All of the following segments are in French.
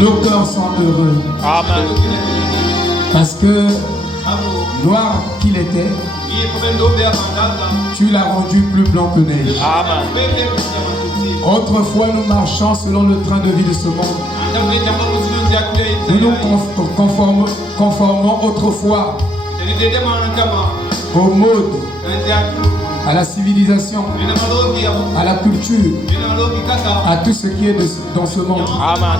Nos cœurs sont heureux. Amen. Parce que noir qu'il était, tu l'as rendu plus blanc que neige. Amen. Autrefois, nous marchons selon le train de vie de ce monde. Nous nous conformons autrefois aux modes, à la civilisation, à la culture, à tout ce qui est dans ce monde. Amen.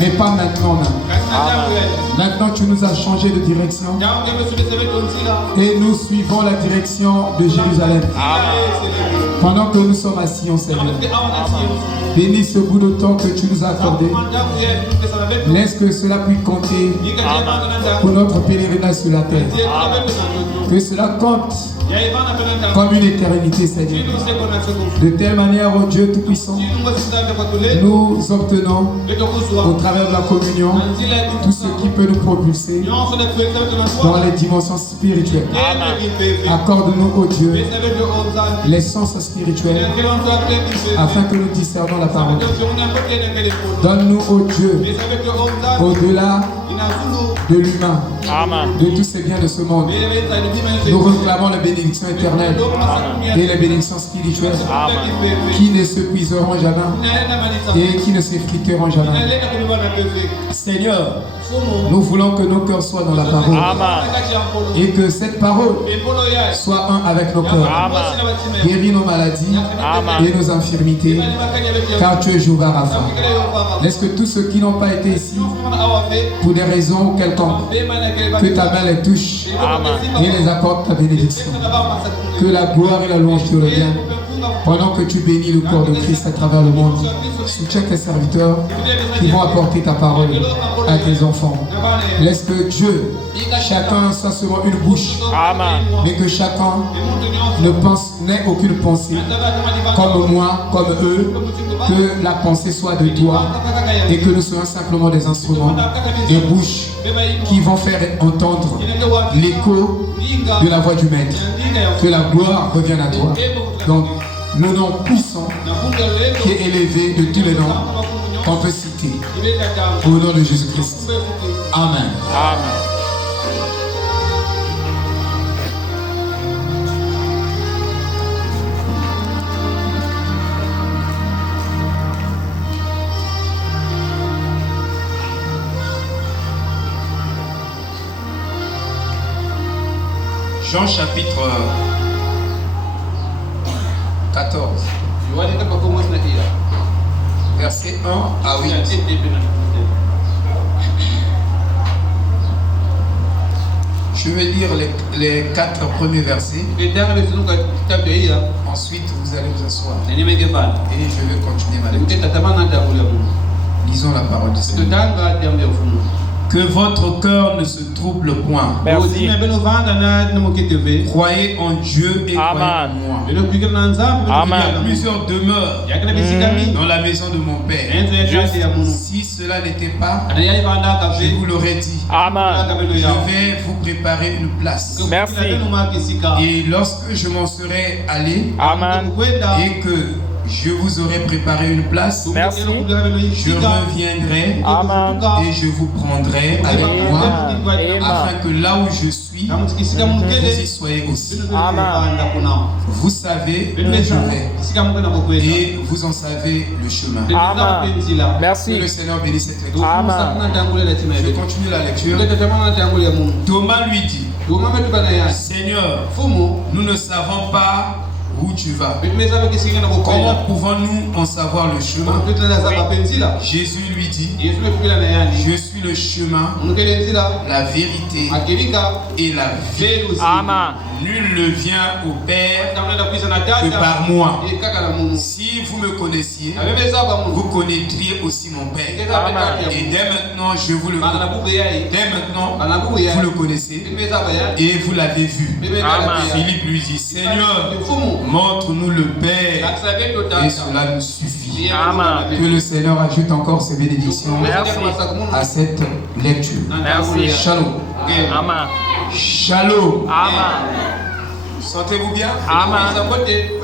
Mais pas maintenant. Non. Amen. Maintenant, tu nous as changé de direction et nous suivons la direction de Jérusalem. Amen. Pendant que nous sommes assis, Seigneur, bénis ce bout de temps que tu nous as accordé. Laisse que cela puisse compter pour notre pèlerinage sur la terre. Que cela compte comme une éternité, Seigneur. De telle manière, oh Dieu Tout-Puissant, nous obtenons au travers de la communion tout ce qui peut nous propulser dans les dimensions spirituelles. Accorde-nous, oh Dieu, les sens spirituels afin que nous discernons la parole. Donne-nous, oh Dieu, au-delà de l'humain, de tous ces biens de ce monde. Nous réclamons les bénédictions éternelles et les bénédictions spirituelles qui ne se puiseront jamais et qui ne s'effriteront jamais. Seigneur, nous voulons que nos cœurs soient dans la parole et que cette parole soit un avec nos cœurs. Guéris nos maladies et nos infirmités, car tu es Jéhovah Rapha. Laisse que tous ceux qui n'ont pas été ici pour des raisons quelconques, que ta main les touche et les accorde ta bénédiction. Que la gloire et la louange te reviennent pendant que tu bénis le corps de Christ à travers le monde. Soutiens tes serviteurs qui vont apporter ta parole à tes enfants. Laisse que Dieu, chacun soit seulement une bouche, mais que chacun n'ait aucune pensée comme moi, comme eux, que la pensée soit de toi et que nous soyons simplement des instruments, des bouches qui vont faire entendre l'écho de la voix du Maître. Que la gloire revienne à toi. Donc, le nom puissant qui est élevé de tous les noms qu'on peut citer. Au nom de Jésus-Christ. Amen. Amen. Jean chapitre 14, verset 1 à 8. Je vais lire les 4 premiers versets. Ensuite, vous allez vous asseoir. Et je vais continuer ma lecture. Lisons la parole du Seigneur. Que votre cœur ne se trouble point. Merci. Croyez en Dieu et croyez en moi. Amen. Il y a plusieurs demeures dans la maison de mon Père. Si cela n'était pas, je vous l'aurais dit. Amen. Je vais vous préparer une place. Merci. Et lorsque je m'en serai allé Amen. et que je vous aurai préparé une place, Merci. je reviendrai Amen. et je vous prendrai avec moi, afin que là où je suis, vous y soyez aussi. Amen. Vous savez où je vais et vous en savez le chemin. Amen. Que Merci. le Seigneur bénisse cette lecture. Amen. Je continue la lecture. Thomas lui dit: Seigneur, nous ne savons pas où tu vas. Comment pouvons-nous en savoir le chemin? Jésus lui dit: je suis le chemin, la vérité et la vie. Amen. Nul ne vient au Père que par moi. Si vous me connaissiez, vous connaîtriez aussi mon Père. Amen. Et dès maintenant, je vous le connais. Dès maintenant, vous le connaissez et vous l'avez vu. Amen. Philippe lui dit: Seigneur, montre-nous le Père et cela nous suffit. Amen. Que le Seigneur ajoute encore ses bénédictions Merci. à cette lecture. Merci. Shalom. Amen. Shalom. Amen. Sentez-vous bien? Amen.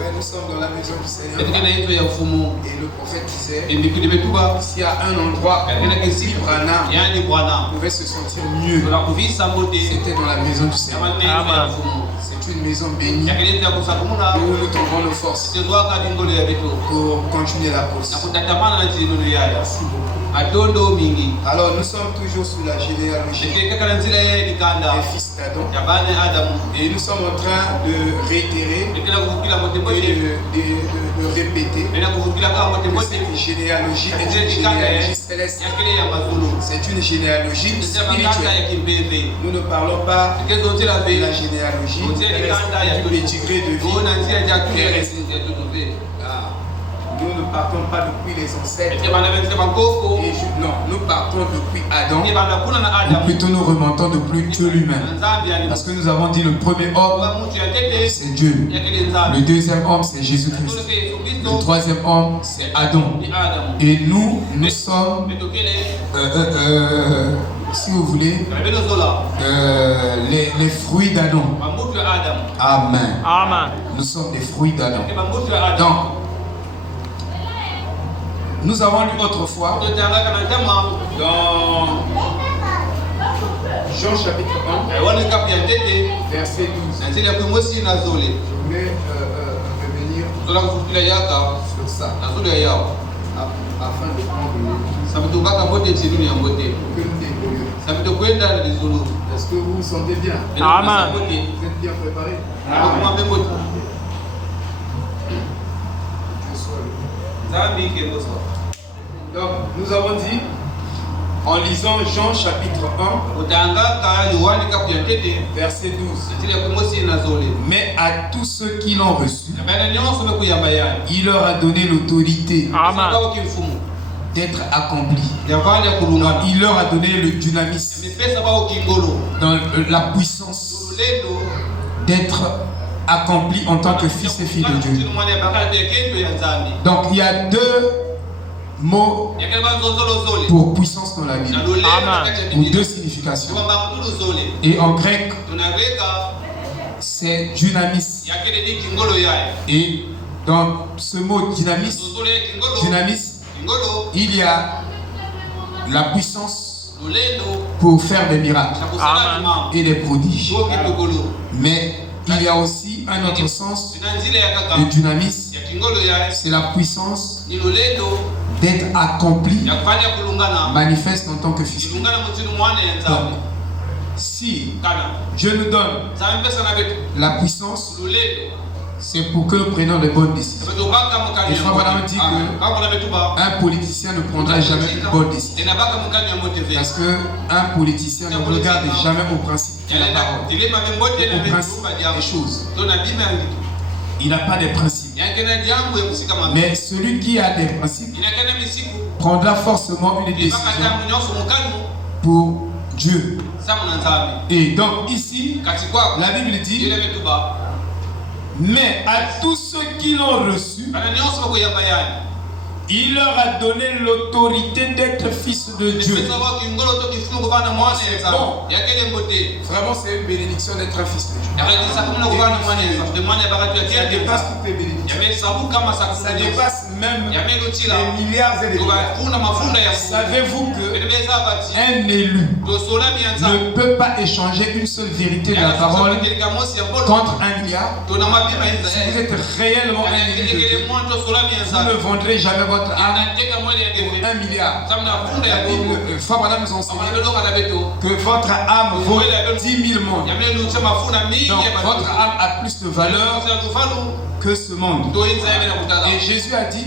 Ouais, nous sommes dans la maison du Seigneur. katika na yetu ya ufumu. Et le prophète disait, Ndikuli betuba s'il y a un endroit katika où kisiku Branham yani Bwana pouvait se sentir mieux, tunakuvisa mbote c'était dans la maison du Seigneur. kama neno ya ufumu. C'est une maison bénie Yakeleta kusakumuna où nous trouvons nos forces tezwaka dingolo ya betu pour continuer la na course. kutatamana na chilolo yayo Merci beaucoup. atondo mingi. Alors nous sommes toujours sous la généalogie Ndikeka kana nzira ya likanda des fils d'Adam ya bana Adamu. et nous sommes en train de réitérer Ndikela kuvukila mote et mote de répéter nena kuvukila kama mote que mote cette généalogie est nzira une likanda généalogie céleste. yakile ya mazulu C'est une généalogie nzira makanda spirituelle. ya kimbebe Nous ne parlons pas kezo nzira de be la généalogie nzira likanda ya du pédigré de vie. ona nzira ya kueresi ya tutupe Ah. Nous ne partons pas depuis les ancêtres. ete bana benze bakoko Non, nous partons depuis Adam. ni bana kuna na Ou Adamu plutôt nous remontons depuis Dieu lui-même. nzambi yani Parce que nous avons dit le premier homme, kwa mtu ya tete c'est Dieu. yakile nzambi Le deuxième homme, c'est Jésus-Christ. toleke Yesu Le Kristo troisième homme, c'est Adam. ni Adamu Et nous sommes, metokele si vous voulez, kabelo zola les fruits d'Adam. bambutu ya Adamu Amen. Amen. Nous sommes des fruits d'Adam. ni bambutu ya Adamu Donc, nous avons lu autrefois totanga kana tama dans Jean chapitre 1, wana kapi ya tete verset 12. nzira ya kumosi na zole Je vais revenir zola kufukila yaka sur ça na zole ya yao afin de prendre le sabato baka mbote chini ya mbote que nous évoluions. sabato kwenda na lizulu Est-ce que vous vous sentez bien? Amen. Vous êtes bien préparés? kumambe mbote Dieu soit loué. nzambi kengoso Donc, nous avons dit, en lisant Jean chapitre 1, utanga ka yohani kapi ya tete verset 12. nzira ya kumosi na zole Mais à tous ceux qui l'ont reçu, bana nyonso bekuyamba yani il leur a donné l'autorité Amen. kwa kimfumu d'être accomplis. ya vale kulungana Il leur a donné le dynamisme, mipesa bao kingolo dans la puissance lendo d'être accomplis en tant que fils et filles de Dieu. mwana ya bakala pe kendo ya nzambi Donc il y a deux mots yakele banzozolo zole pour puissance dans la Bible, na lolendo Amen. kati ya ou deux Biblia significations. kwamba mtulu zole Et en grec, tunaweka c'est dynamis. yakele ni kingolo yaye Et dans ce mot dynamis, zozole kingolo kingolo il y a la puissance lolendo pour faire des miracles na kusala Amen. mama et des prodiges. sio kitokolo Mais il y a aussi un autre sens tuna nzile ya kaka de dynamis, ya kingolo yaye c'est la puissance ni lolendo d'être accompli, ya kufanya kulungana manifeste en tant que fils. kulungana mutinu mwana ya Donc, nzambi si kana Dieu nous donne nzambi pesa na betu la puissance, lolendo c'est pour que nous prenions les bonnes décisions. sabato baka mukani Et Frère Branham dit que kama na betu ba un politicien ne prendra jamais une bonne décision. tena baka mukani ya motive Parce qu'un politicien ne regarde jamais au principe de la parole, dilema membote na au betu principe ba des jambo choses. tona bima ngitu Il n'a pas de principes. yankena jambo ya kusika mabe Mais celui qui a des principes inakana misiku prendra forcément une baka décision jambo nyonso mukanu pour Dieu. samu na nzambi Et donc ici, kati kwako la Bible dit, ile betu ba mais à tous ceux qui l'ont reçu, bana nyonso bakuyamba yani il leur a donné l'autorité d'être fils de Dieu. pesa ba kingolo to kifumu kuvana mwana ya nzambi yakele mbote Vraiment, c'est une bénédiction d'être un fils de Dieu. yakati sakumuna kuvana mwana ya nzambi mwana ya bakatu ya Ça kende dépasse toutes les bénédictions. yame sabu kama Ça sakumuna dépasse même yame lutila les milliards et des milliards. kuna mafunda ya Savez-vous que beza bati un élu to sola mi nzambi ne peut pas échanger une seule vérité de la parole contre un milliard? Si vous êtes réellement un élu de Dieu, vous ne vendrez jamais votre âme pour 1 milliard. La Bible, Frère Branham nous enseigne que votre âme vaut 10 000 mondes. Donc votre âme a plus de valeur que ce monde. Et Jésus a dit,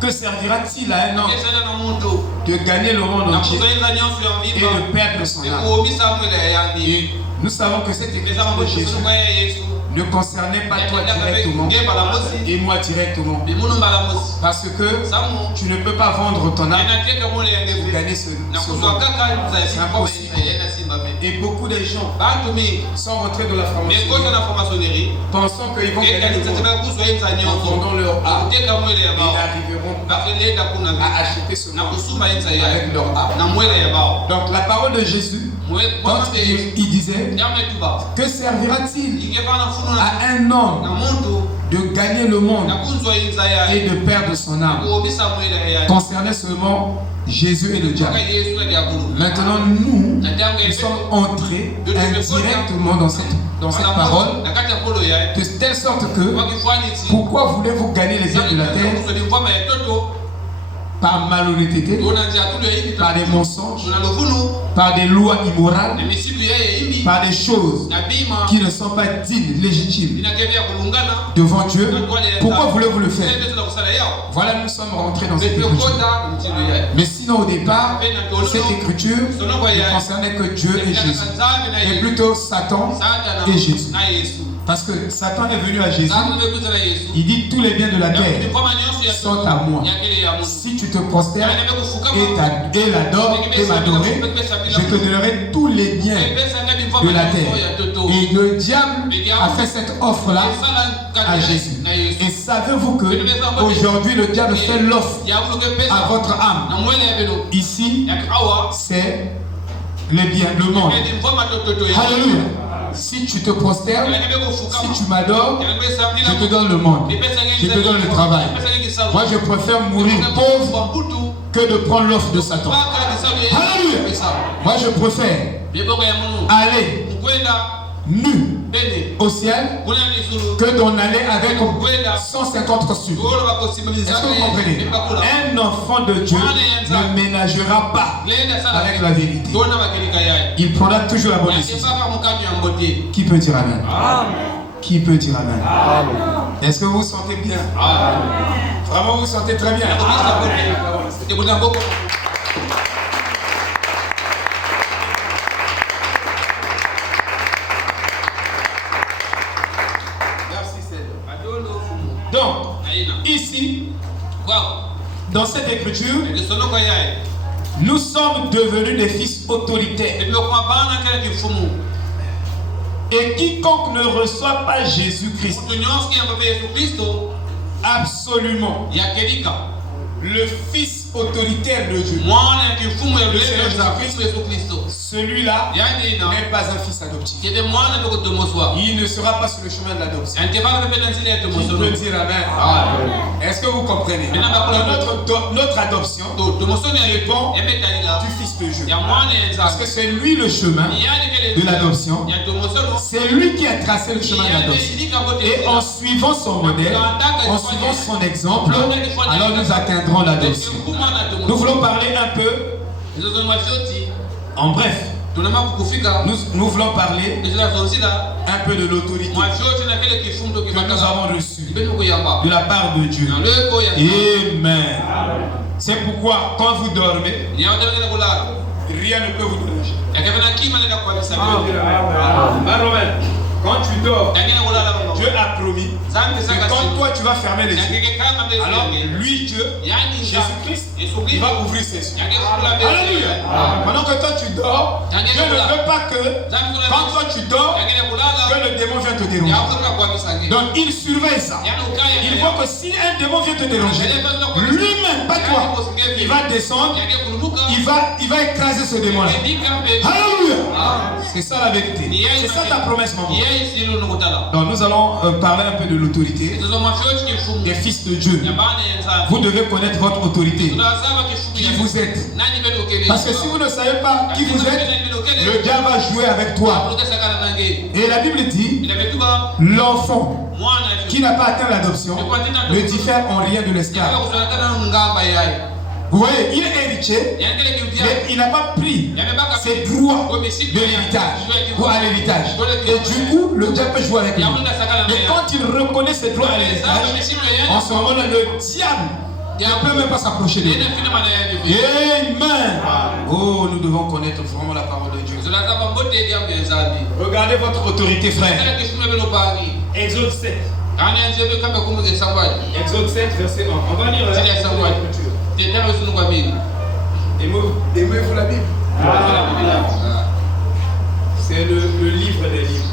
que servira-t-il à un homme de gagner le monde entier et de perdre son âme? Et nous savons que cette écriture de Jésus ne concernait pas toi directement et moi directement. Parce que tu ne peux pas vendre ton âme pour gagner ce monde. C'est impossible. Et beaucoup de gens sont rentrés dans la franc-maçonnerie pensant qu'ils vont gagner le monde en vendant leur âme. Ils n'arriveront pas à acheter ce monde avec leur âme. Donc la parole de Jésus, quand il disait, que servira-t-il à un homme de gagner le monde et de perdre son âme concernait seulement Jésus et le diable. Maintenant, nous sommes entrés indirectement dans cette parole, de telle sorte que, pourquoi voulez-vous gagner les hommes de la terre? Par malhonnêteté, par des mensonges, par des lois immorales, par des choses qui ne sont pas dignes, légitimes devant Dieu. Pourquoi voulez-vous le faire? Voilà, nous sommes rentrés dans cette écriture. Mais sinon, au départ, cette écriture ne concernait que Dieu et Jésus, et plutôt Satan et Jésus. Parce que Satan est venu à Jésus, il dit tous les biens de la terre sont à moi. Si tu te prosternes et l'adores et m'adorer, je te donnerai tous les biens de la terre. Et le diable a fait cette offre-là à Jésus. Et savez-vous que aujourd'hui le diable fait l'offre à votre âme? Ici, c'est les biens, le monde. Alléluia. Si tu te prosternes, si tu m'adores, je te donne le monde, je te donne le travail. Moi, je préfère mourir pauvre que de prendre l'offre de Satan. Alléluia. Moi, je préfère aller nu au ciel que d'en aller avec 150 costumes. Est-ce que vous comprenez? Un enfant de Dieu ne ménagera pas avec la vérité. Il prendra toujours la bonne décision. Qui peut dire amen? Qui peut dire amen? Est-ce que vous vous sentez bien? Vraiment, vous vous sentez très bien? Donc, ici, dans cette écriture, nous sommes devenus des fils autoritaires. Et quiconque ne reçoit pas Jésus-Christ, absolument, le fils autoritaire de Dieu, celui-là n'est pas un fils adoptif. Il ne sera pas sur le chemin de l'adoption. Qui peut dire amen? Est-ce que vous comprenez? Notre adoption dépend du fils de Dieu. Parce que c'est lui le chemin de l'adoption. C'est lui qui a tracé le chemin de l'adoption. Et en suivant son modèle, en suivant son exemple, alors nous atteindrons l'adoption. Nous voulons parler un peu, en bref, nous voulons parler un peu de l'autorité que nous avons reçue de la part de Dieu. Amen. C'est pourquoi quand vous dormez, rien ne peut vous déranger. Quand tu dors, Dieu a promis que quand toi tu vas fermer les yeux, alors lui, Dieu, Jésus-Christ, il va ouvrir ses yeux. Alléluia. Pendant que toi tu dors, Dieu ne veut pas que quand toi tu dors, que le démon vienne te déranger. Donc il surveille ça. Il faut que si un démon vient te déranger, lui-même, pas toi, il va descendre, il va écraser ce démon-là. Alléluia. C'est ça la vérité. C'est ça ta promesse, maman. Donc nous allons parler un peu de l'autorité des fils de Dieu. Vous devez connaître votre autorité, qui vous êtes. Parce que si vous ne savez pas qui vous êtes, le diable va jouer avec toi. Et la Bible dit, l'enfant qui n'a pas atteint l'adoption ne diffère en rien de l'esclave. Vous voyez, il est héritier, mais il n'a pas pris ses droits de l'héritage ou à l'héritage. Et du coup, le diable peut jouer avec lui. Mais quand il reconnaît ses droits à l'héritage, en ce moment-là, le diable ne peut même pas s'approcher de lui. Amen. Oh, nous devons connaître vraiment la parole de Dieu. Regardez votre autorité, frère. Exode 7. Exode 7, verset 1. On va lire l'écriture. Aimez-vous la Bible? C'est le livre des livres.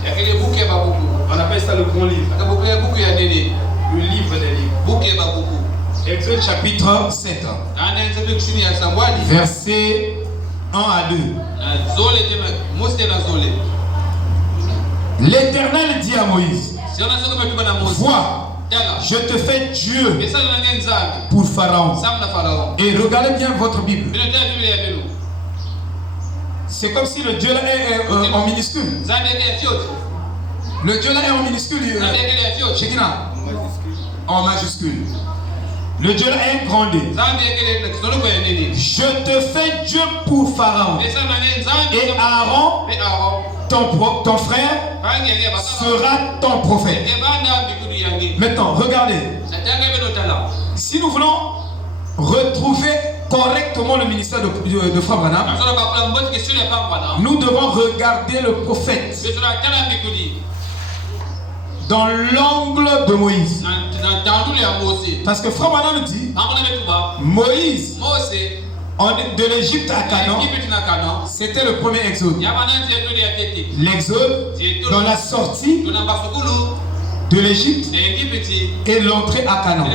On appelle ça le grand livre. Le livre des livres. Exode chapitre 7. Verset 1 à 2. L'Éternel dit à Moïse, vois, Je te fais Dieu pour Pharaon. Et regardez bien votre Bible. C'est comme si le Dieu là est en minuscule. Le Dieu là est en minuscule. Shekina. En majuscule. Le Dieu là est grandé. Je te fais Dieu pour Pharaon. Et Aaron, ton frère, sera ton prophète. Maintenant, regardez. Si nous voulons retrouver correctement le ministère de Frère Branham, nous devons regarder le prophète dans l'angle de Moïse. Parce que Frère Branham dit, Moïse, de l'Égypte à Canaan, c'était le premier exode. L'exode dans la sortie de l'Égypte et l'entrée à Canaan.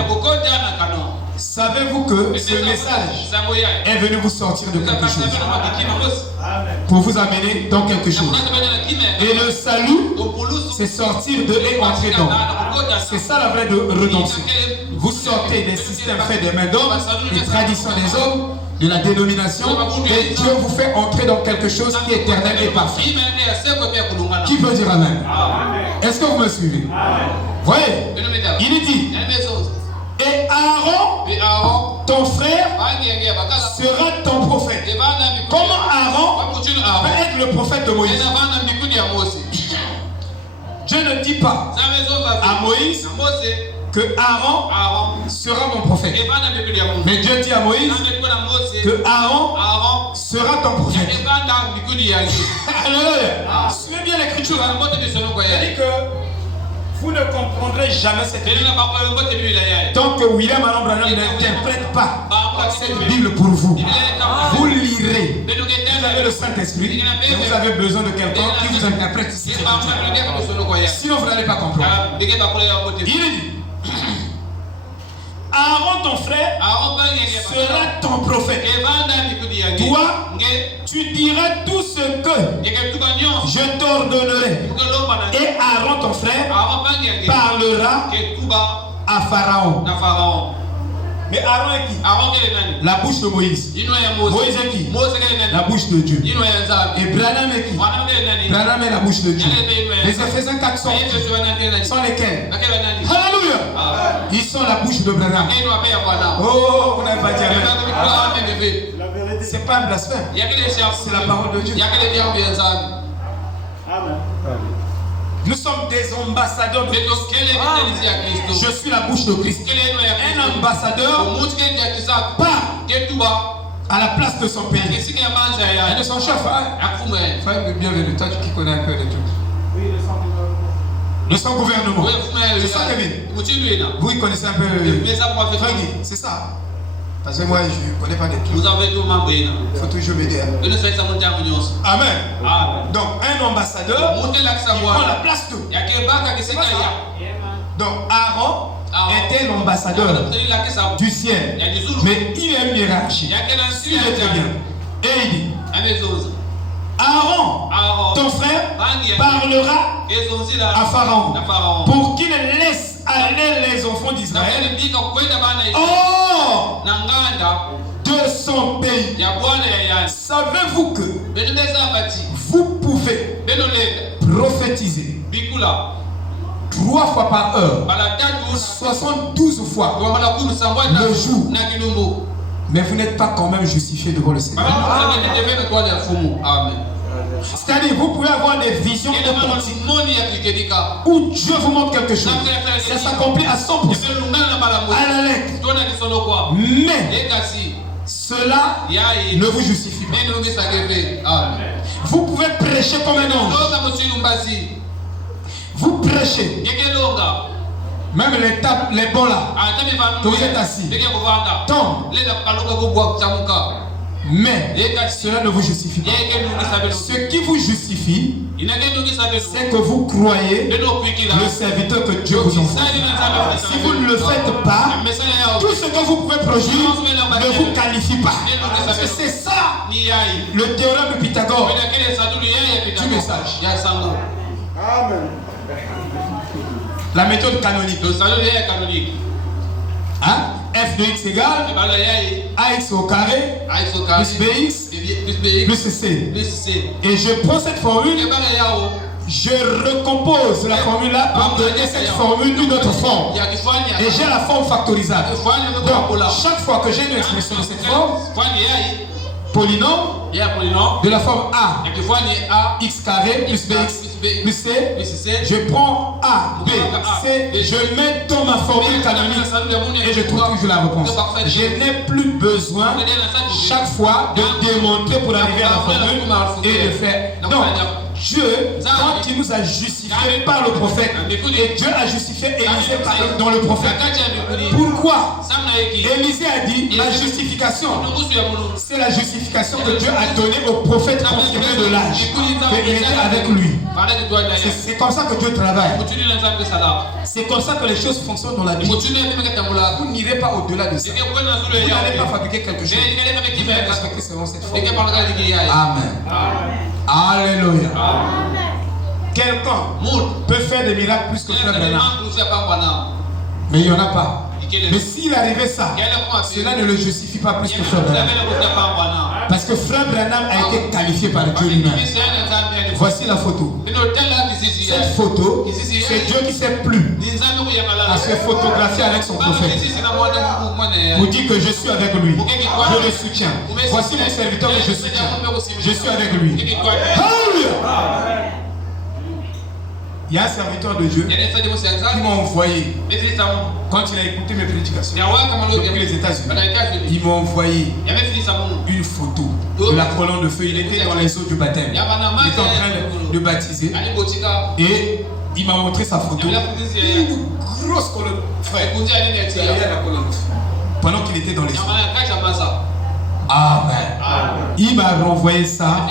Savez-vous que ce message est venu vous sortir de quelque chose, pour vous amener dans quelque chose. Et le salut, c'est sortir de et entrer dans. C'est ça la vraie rédemption. Vous sortez des systèmes faits des mains d'hommes, des traditions des hommes, de la dénomination, et Dieu vous fait entrer dans quelque chose qui est éternel et parfait. Qui peut dire amen? Est-ce que vous me suivez? Voyez, il dit, et Aaron, ton frère, sera ton prophète. Comment Aaron peut être le prophète de Moïse? Dieu ne dit pas à Moïse que Aaron sera mon prophète. Mais Dieu dit à Moïse que Aaron sera ton prophète. Alléluia. Suivez bien l'écriture. Il dit que vous ne comprendrez jamais cette Bible tant que William Allen Branham n'interprète pas cette Bible pour vous. Vous lirez. Vous avez le Saint-Esprit et vous avez besoin de quelqu'un qui vous interprète cette Bible. Sinon vous n'allez pas comprendre. Il dit, Aaron ton frère sera ton prophète. Toi, tu diras tout ce que je t'ordonnerai. Et Aaron ton frère parlera à Pharaon. Mais Aaron est qui? La bouche de Moïse. Moïse est qui? La bouche de Dieu. Et Branham est qui? Branham est la bouche de Dieu. Les Éphésiens 4 sont lesquels? Alléluia. Ils sont la bouche de Branham. Oh, vous n'avez pas dit amen. C'est pas un blasphème. C'est la parole de Dieu. Amen. Nous sommes des ambassadeurs de Christ. Je suis la bouche de Christ. Un ambassadeur part à la place de son pays et de son chef. Frère, bienvenue, toi qui connais un peu de tout. Le sans gouvernement. C'est ça, Kevin. Vous connaissez un peu. C'est ça. Parce que moi, je ne connais pas des trucs. Il faut toujours m'aider. Amen. Donc, un ambassadeur, il prend la place d'eux. Donc, Aaron était l'ambassadeur du ciel. Mais il y a une hiérarchie. Suivez très bien. Et il dit, Aaron, ton frère, parlera à Pharaon pour qu'il laisse aller les enfants d'Israël hors de son pays. Savez-vous que vous pouvez prophétiser 3 fois par heure, 72 fois le jour, mais vous n'êtes pas quand même justifié devant le Seigneur. C'est-à-dire, vous pouvez avoir des visions où Dieu vous montre quelque chose. Ça s'accomplit à 100%, à la lettre. Mais cela ne vous justifie pas. Vous pouvez prêcher comme un ange. Vous prêchez. Même les bons là, que vous êtes assis, tombent. Mais cela ne vous justifie pas. Ce qui vous justifie, c'est que vous croyez le serviteur que Dieu vous envoie. Si vous ne le faites pas, tout ce que vous pouvez produire ne vous qualifie pas. Parce que c'est ça le théorème de Pythagore du message. Amen. La méthode canonique. Le salut est canonique. Hein? F de x égale ax au carré plus bx plus c. Et je prends cette formule, je recompose la formule là pour donner cette formule une autre forme. Et j'ai la forme factorisable. Donc, chaque fois que j'ai une expression de cette forme, polynôme de la forme a, x carré plus bx plus c, je prends a, b, c, je mets dans ma formule canonique et je trouve toujours la réponse. Je n'ai plus besoin chaque fois de démontrer pour arriver à la formule et de faire. Donc, Dieu, quand il nous a justifiés par le prophète, et Dieu a justifié Élisée dans le prophète. Pourquoi? Élisée a dit la justification, c'est la justification que Dieu a donnée au prophète confirmé de l'âge, qu'il était avec lui. C'est comme ça que Dieu travaille. C'est comme ça que les choses fonctionnent dans la vie. Vous n'irez pas au-delà de ça. Vous n'allez pas fabriquer quelque chose. Vous allez respecter selon cette forme. Amen. Alléluia. Quelqu'un peut faire des miracles plus que Frère Branham. Mais il n'y en a pas. Mais s'il arrivait ça, cela ne le justifie pas plus que Frère Branham. Parce que Frère Branham a été qualifié par Dieu lui-même. Voici la photo. Cette photo, c'est Dieu qui s'est plu à se photographier avec son prophète. Vous dites que je suis avec lui. Je le soutiens. Voici mon serviteur que je soutiens. Je suis avec lui. Alléluia! Il y a un serviteur de Dieu qui m'a envoyé, quand il a écouté mes prédications depuis les États-Unis, il m'a envoyé une photo de la colonne de feu. Il était dans les eaux du baptême. Il était en train de baptiser. Et il m'a montré sa photo. Une grosse colonne de feu. Pendant qu'il était dans les eaux. Amen. Il m'a renvoyé ça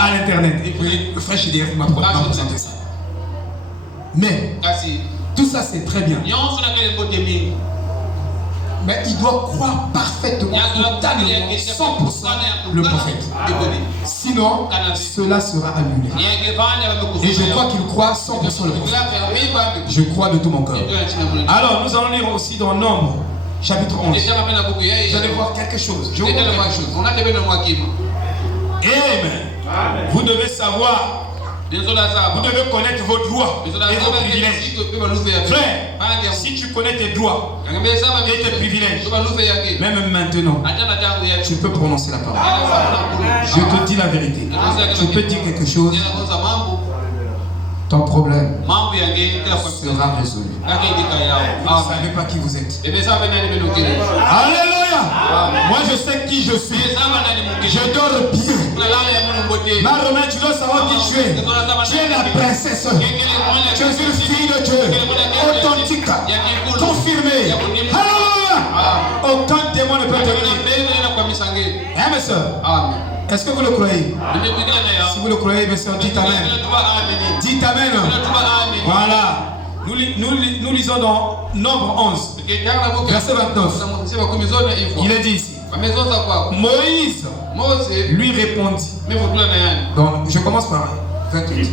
à l'internet. Et puis le frère Chidéry m'a présenté ça. Mais tout ça c'est très bien. Mais il doit croire parfaitement, totalement, 100% le prophète. Sinon, cela sera annulé. Et je crois qu'il croit 100% le prophète. Je crois de tout mon cœur. Alors, nous allons lire aussi dans Nombre, chapitre 11. Vous allez voir quelque chose. Je vais vous dire quelque chose. Amen. Vous devez savoir. Vous devez connaître vos droits et vos privilèges. Frère, si tu connais tes droits et tes privilèges, même maintenant, tu peux prononcer la parole. Je te dis la vérité. Je peux dire quelque chose. Ton problème sera résolu. Vous ne savez pas qui vous êtes. Alléluia. Moi je sais qui je suis. Je dors bien. Ma Romain, tu dois savoir qui tu es. Tu es la princesse. Tu es une fille de Dieu. Authentique. Confirmée. Alléluia. Aucun démon ne peut te venir. Hein mes soeurs? Est-ce que vous le croyez? Si vous le croyez, mes soeurs, dites Amen. Dites Amen. Voilà. Nous lisons dans Nombre 11, verset 29. Il est dit ici. Moïse lui répondit. Donc, je commence par 28.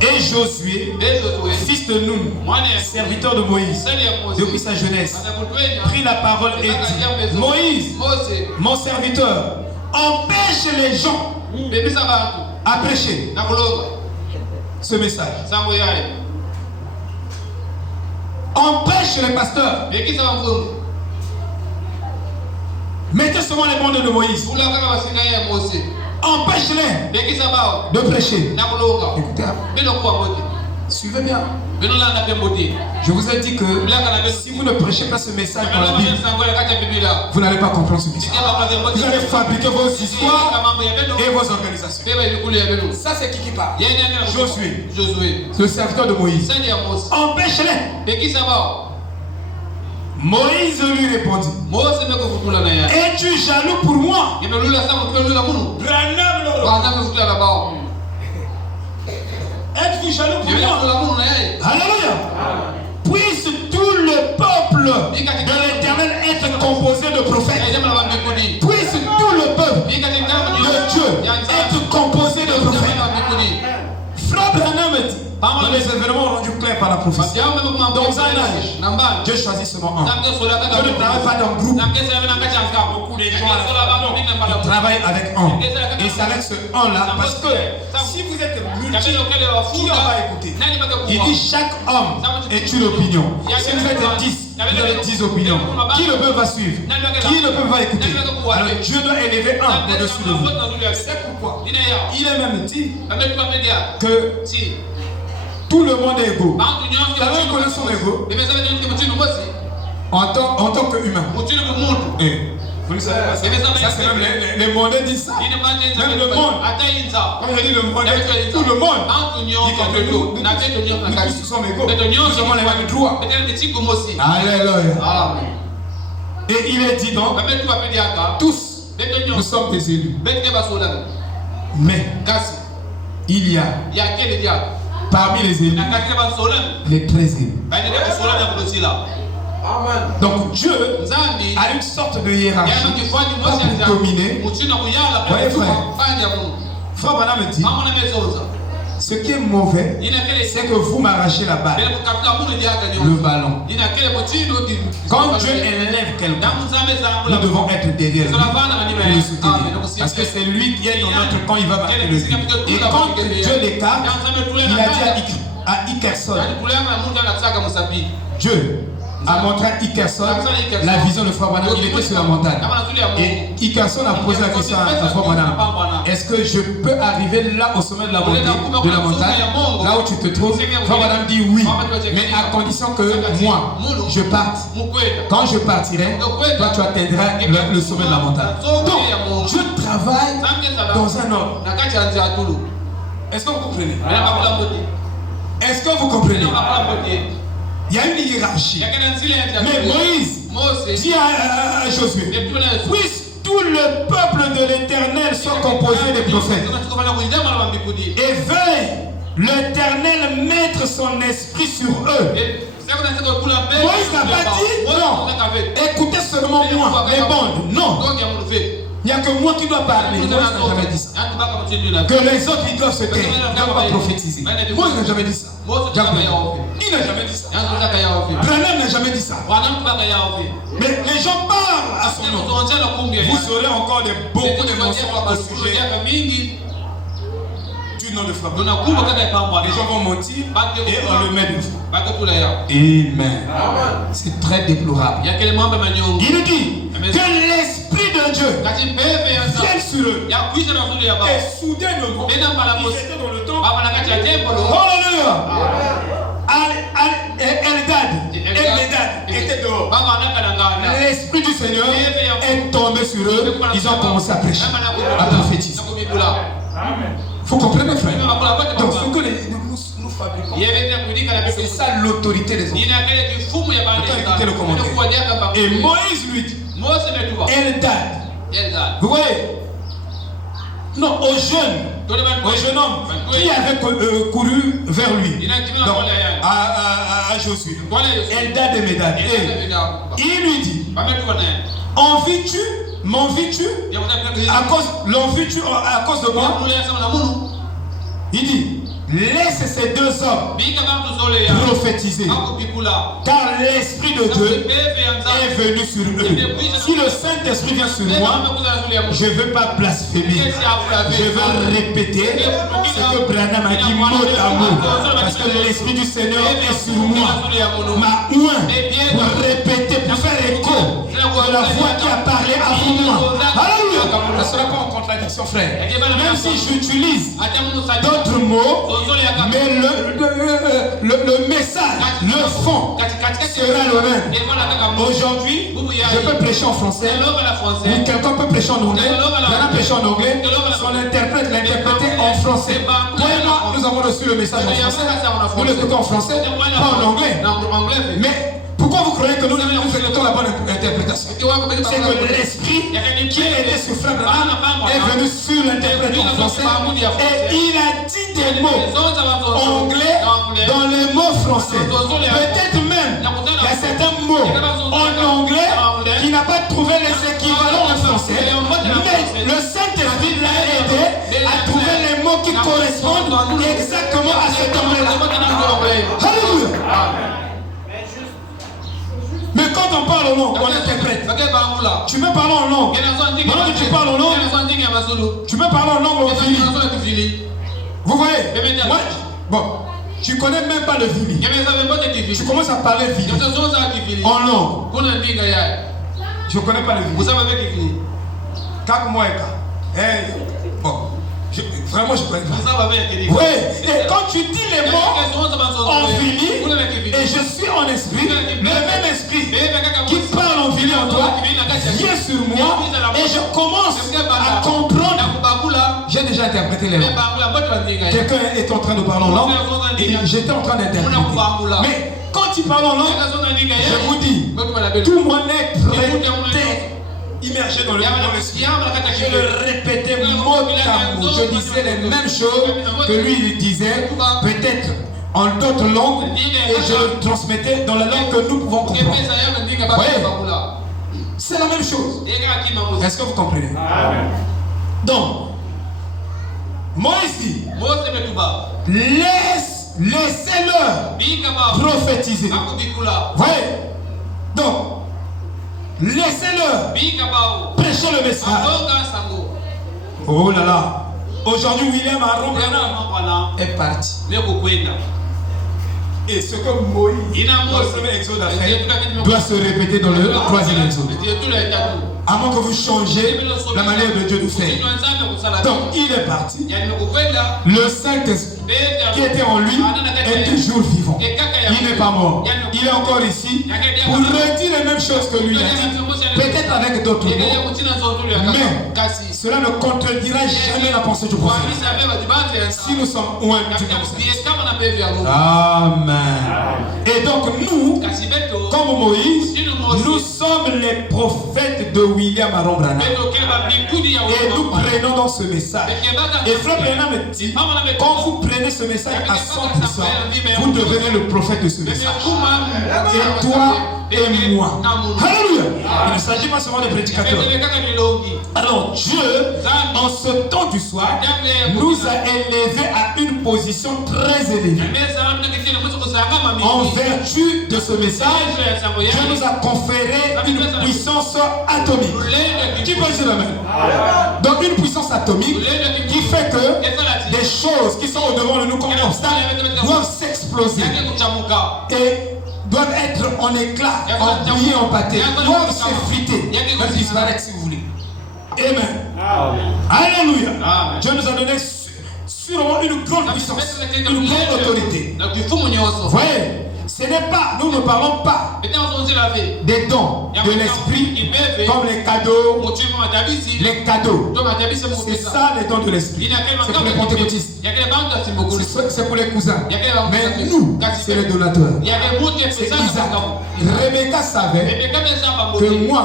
Et Josué, fils de Nun, serviteur de Moïse, depuis sa jeunesse, prit la parole et dit: Moïse, mon serviteur, empêche les gens à prêcher ce message. Empêche les pasteurs. Mettez seulement les bandes de Moïse. Empêche-les de prêcher. Écoutez, suivez bien. Je vous ai dit que si vous ne prêchez pas ce message dans la Bible, vous n'allez pas comprendre ce message. Vous allez fabriquer vos histoires et vos organisations. Ça, c'est qui parle? Josué, le serviteur de Moïse. Empêche-les. Moïse lui répondit: es-tu jaloux pour moi? Êtes-vous jaloux pour moi? Alléluia. Puisse tout le peuple de l'Éternel être composé de prophètes. Puisse tout le peuple de Dieu être composé de prophètes. Frère Branham dit: les événements ont rendu clair par la prophétie. Dans un âge, Dieu choisit seulement un. Dieu ne travaille pas dans le groupe. Beaucoup de gens ils travaillent avec un. Et c'est avec ce un-là, parce que si vous êtes multi, qui en va écouter? Il dit chaque homme est une opinion. Si vous êtes 10, vous avez 10 opinions. Qui le peut va suivre? Qui ne peut pas écouter? Alors Dieu doit élever un au-dessus de vous. C'est pourquoi il est même dit que tout le monde est égaux. Vous savez que nous sommes égaux en tant qu'humain. Vous ne savez pas ça. Ça c'est même les mondes disent ça. Même le monde. Quand je dis le monde, tout le monde. Dit que nous tous sommes égaux. Nous avons les mêmes droits. Alléluia. Et il est dit donc, tous, nous sommes des élus. Mais, il y a parmi les élus, les très élus. Donc Dieu a une sorte de hiérarchie pour dominer. Voyez frère, Frère Branham me dit, ce qui est mauvais, c'est que vous m'arrachez la balle, le ballon. Quand Dieu élève quelqu'un, nous devons être derrière lui pour le soutenir. Parce que c'est lui qui est dans notre camp, il va battre le but. Et quand Dieu l'écarte, il a dit à Ickerson, Dieu a montré à Ickerson la vision de Frère Branham. Il était sur la montagne. Et Ickerson a posé la question à Frère Branham, est-ce que je peux arriver là au sommet de la montagne, là où tu te trouves? Frère Branham dit oui, mais à condition que moi, je parte. Quand je partirai, toi tu atteindras le sommet de la montagne. Donc, Dieu travaille dans un ordre. Est-ce que vous comprenez? Est-ce que vous comprenez? Il y a une hiérarchie. Mais Moïse dit à Josué, puisse tout le peuple de l'Éternel soit composé des prophètes. Et veuille l'Éternel mettre son esprit sur eux. Moïse n'a pas dit non, écoutez seulement moi, les bandes. Non. Il n'y a que moi qui dois parler. Moïse n'a jamais dit ça. Que les autres ils doivent se taire, ils ne doivent pas prophétiser. Moïse n'a jamais dit ça. Il n'a jamais dit ça. Branham n'a jamais dit ça. Mais les gens parlent à son nom. Vous saurez encore beaucoup de mensonges au sujet du nom de Frère. Les gens vont mentir et on le met de fou. Amen. C'est très déplorable. Il dit que l'Esprit de Dieu vienne sur eux. Et soudainement, ils étaient dans le temple. Alléluia. Eldad était dehors. L'Esprit du Seigneur est tombé sur eux. Ils ont commencé à prêcher, à prophétiser. Vous comprenez, frère? Donc, ce que nous fabriquons, c'est ça l'autorité des hommes. Écoutez le commentaire. Et Moïse lui dit, Eldad, vous voyez? Non, au jeune homme qui avait couru vers lui, donc, à Josué, Eldad et Médad. Et il lui dit, m'envies-tu à cause de moi? Il dit, laisse ces deux hommes prophétiser, car l'Esprit de Dieu est venu sur eux. Si le Saint-Esprit vient sur moi, je ne veux pas blasphémer. Je veux répéter ce que Branham a dit mot à mot, parce que l'Esprit du Seigneur est sur moi. Ma ouin pour répéter, pour faire écho de la voix qui a parlé avant moi. Alléluia. Ce ne sera pas en contradiction, frère. Même si j'utilise d'autres mots, mais le message, le fond sera le même. Aujourd'hui, je peux prêcher en français, ou quelqu'un peut prêcher en anglais, quelqu'un prêcher en anglais, son interprète l'interpréter en français. Toi et moi, nous avons reçu le message en français, nous l'écoutons en français, pas en anglais. Mais pourquoi vous croyez que nous écoutons la bonne interprétation? C'est que l'Esprit qui était sur Frère Branham est venu sur l'interprète en français et il a dit des mots anglais dans les mots français. Peut-être même il y a certains mots en anglais qui n'a pas trouvé les équivalents en français, mais le Saint-Esprit l'a aidé à trouver les mots mots qui correspondent exactement à cet homme-là. Alléluia. Mais quand on parle en langue, on interprète. Tu peux parler en langue. Pendant que tu parles en langue, tu peux parler en langue en Vili. Vous voyez? Ouais. Bon, tu connais même pas le Vili. Tu commences à parler Vili en langue. Je ne connais pas le Vili. Bon, vraiment je connais pas. Oui, et quand tu dis les mots en Vili, et je suis en esprit, le même esprit qui parle en Vili en toi vient sur moi et je commence à comprendre. J'ai déjà interprété les langues. Quelqu'un est en train de parler en langue et j'étais en train d'interpréter. Mais quand il parle en langue, je vous dis, tout mon être était immergé dans l'esprit. Je le répétais mot à mot. Je disais les mêmes choses que lui il disait, peut-être en d'autres langues, et je le transmettais dans la langue que nous pouvons comprendre. Voyez, c'est la même chose. Est-ce que vous comprenez? Donc, Moïse, laissez-le prophétiser. Voyez, donc, laissez-le prêcher le message. Oh là là. Aujourd'hui, William Aaron est parti. Et ce que Moïse dans le premier exode a fait doit se répéter dans le troisième exode. À moins que vous changez la manière de Dieu de faire. Donc il est parti. Le Saint-Esprit qui était en lui est toujours vivant. Il n'est pas mort. Il est encore ici pour redire les mêmes choses que lui a dit. Peut-être avec d'autres mots. Mais cela ne contredira jamais la pensée du prophète. Si nous sommes loin du concept. Amen. Et donc nous, comme Moïse, nous sommes les prophètes de William Aaron Branham. Et nous prenons dans ce message. Et Frère Branham me dit, quand vous prenez ce message à 100%, vous devenez le prophète de ce message. Et toi et moi. Alléluia. Il ne s'agit pas seulement des prédicateurs. Alors Dieu, en ce temps du soir, nous a élevés à une position très élevée. En vertu de ce message, Dieu nous a conféré une puissance atomique. Qui peut dire amen? Donc une puissance atomique qui fait que des choses qui sont au-devant de nous comme obstacles doivent s'exploser et doivent être en éclat, en bouillie, en pâté, doivent s'effriter, doivent disparaître si vous voulez. Amen. Alléluia. Dieu nous a donné sûrement une grande puissance, une grande autorité. Vous voyez, ce n'est pas, nous ne parlons pas des dons de l'esprit comme les cadeaux. Les cadeaux, c'est ça les dons de l'esprit. C'est pour les pentecôtistes, c'est pour les cousins. Mais nous, c'est les donateurs. C'est Isaac. Rebecca savait que moi,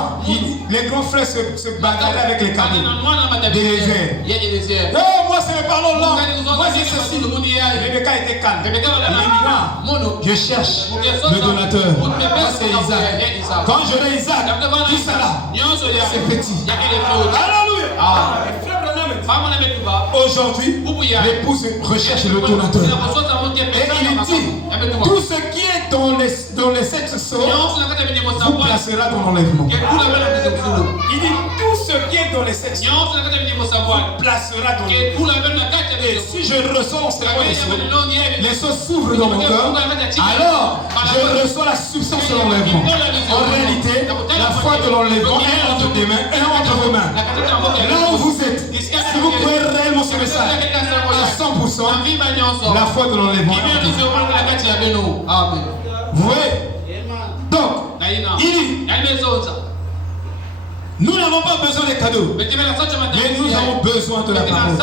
les grands frères se bagarraient avec les cadeaux des oh, moi c'est le parlons langue. Moi c'est ceci. Rebecca était calme. Et moi, je cherche le donateur. Moi c'est Isaac. Quand j'aurai Isaac, tout ça là, c'est petit. Alléluia. Aujourd'hui, l'épouse recherche le donateur. Et il dit, tout ce qui est dans les sept sceaux vous placera dans l'enlèvement. Il dit, tout ce qui est dans les sept sceaux vous placera dans l'enlèvement. Et si je ressens les sceaux s'ouvrent dans mon cœur, alors je reçois la substance de l'enlèvement. En réalité, la foi de l'enlèvement est entre tes mains et entre vos mains. Là où vous êtes, si vous croyez réellement ce message à 100%, la foi de l'enlèvement. Vous voyez? Donc, il dit, nous n'avons pas besoin des cadeaux, mais nous avons besoin de la parole.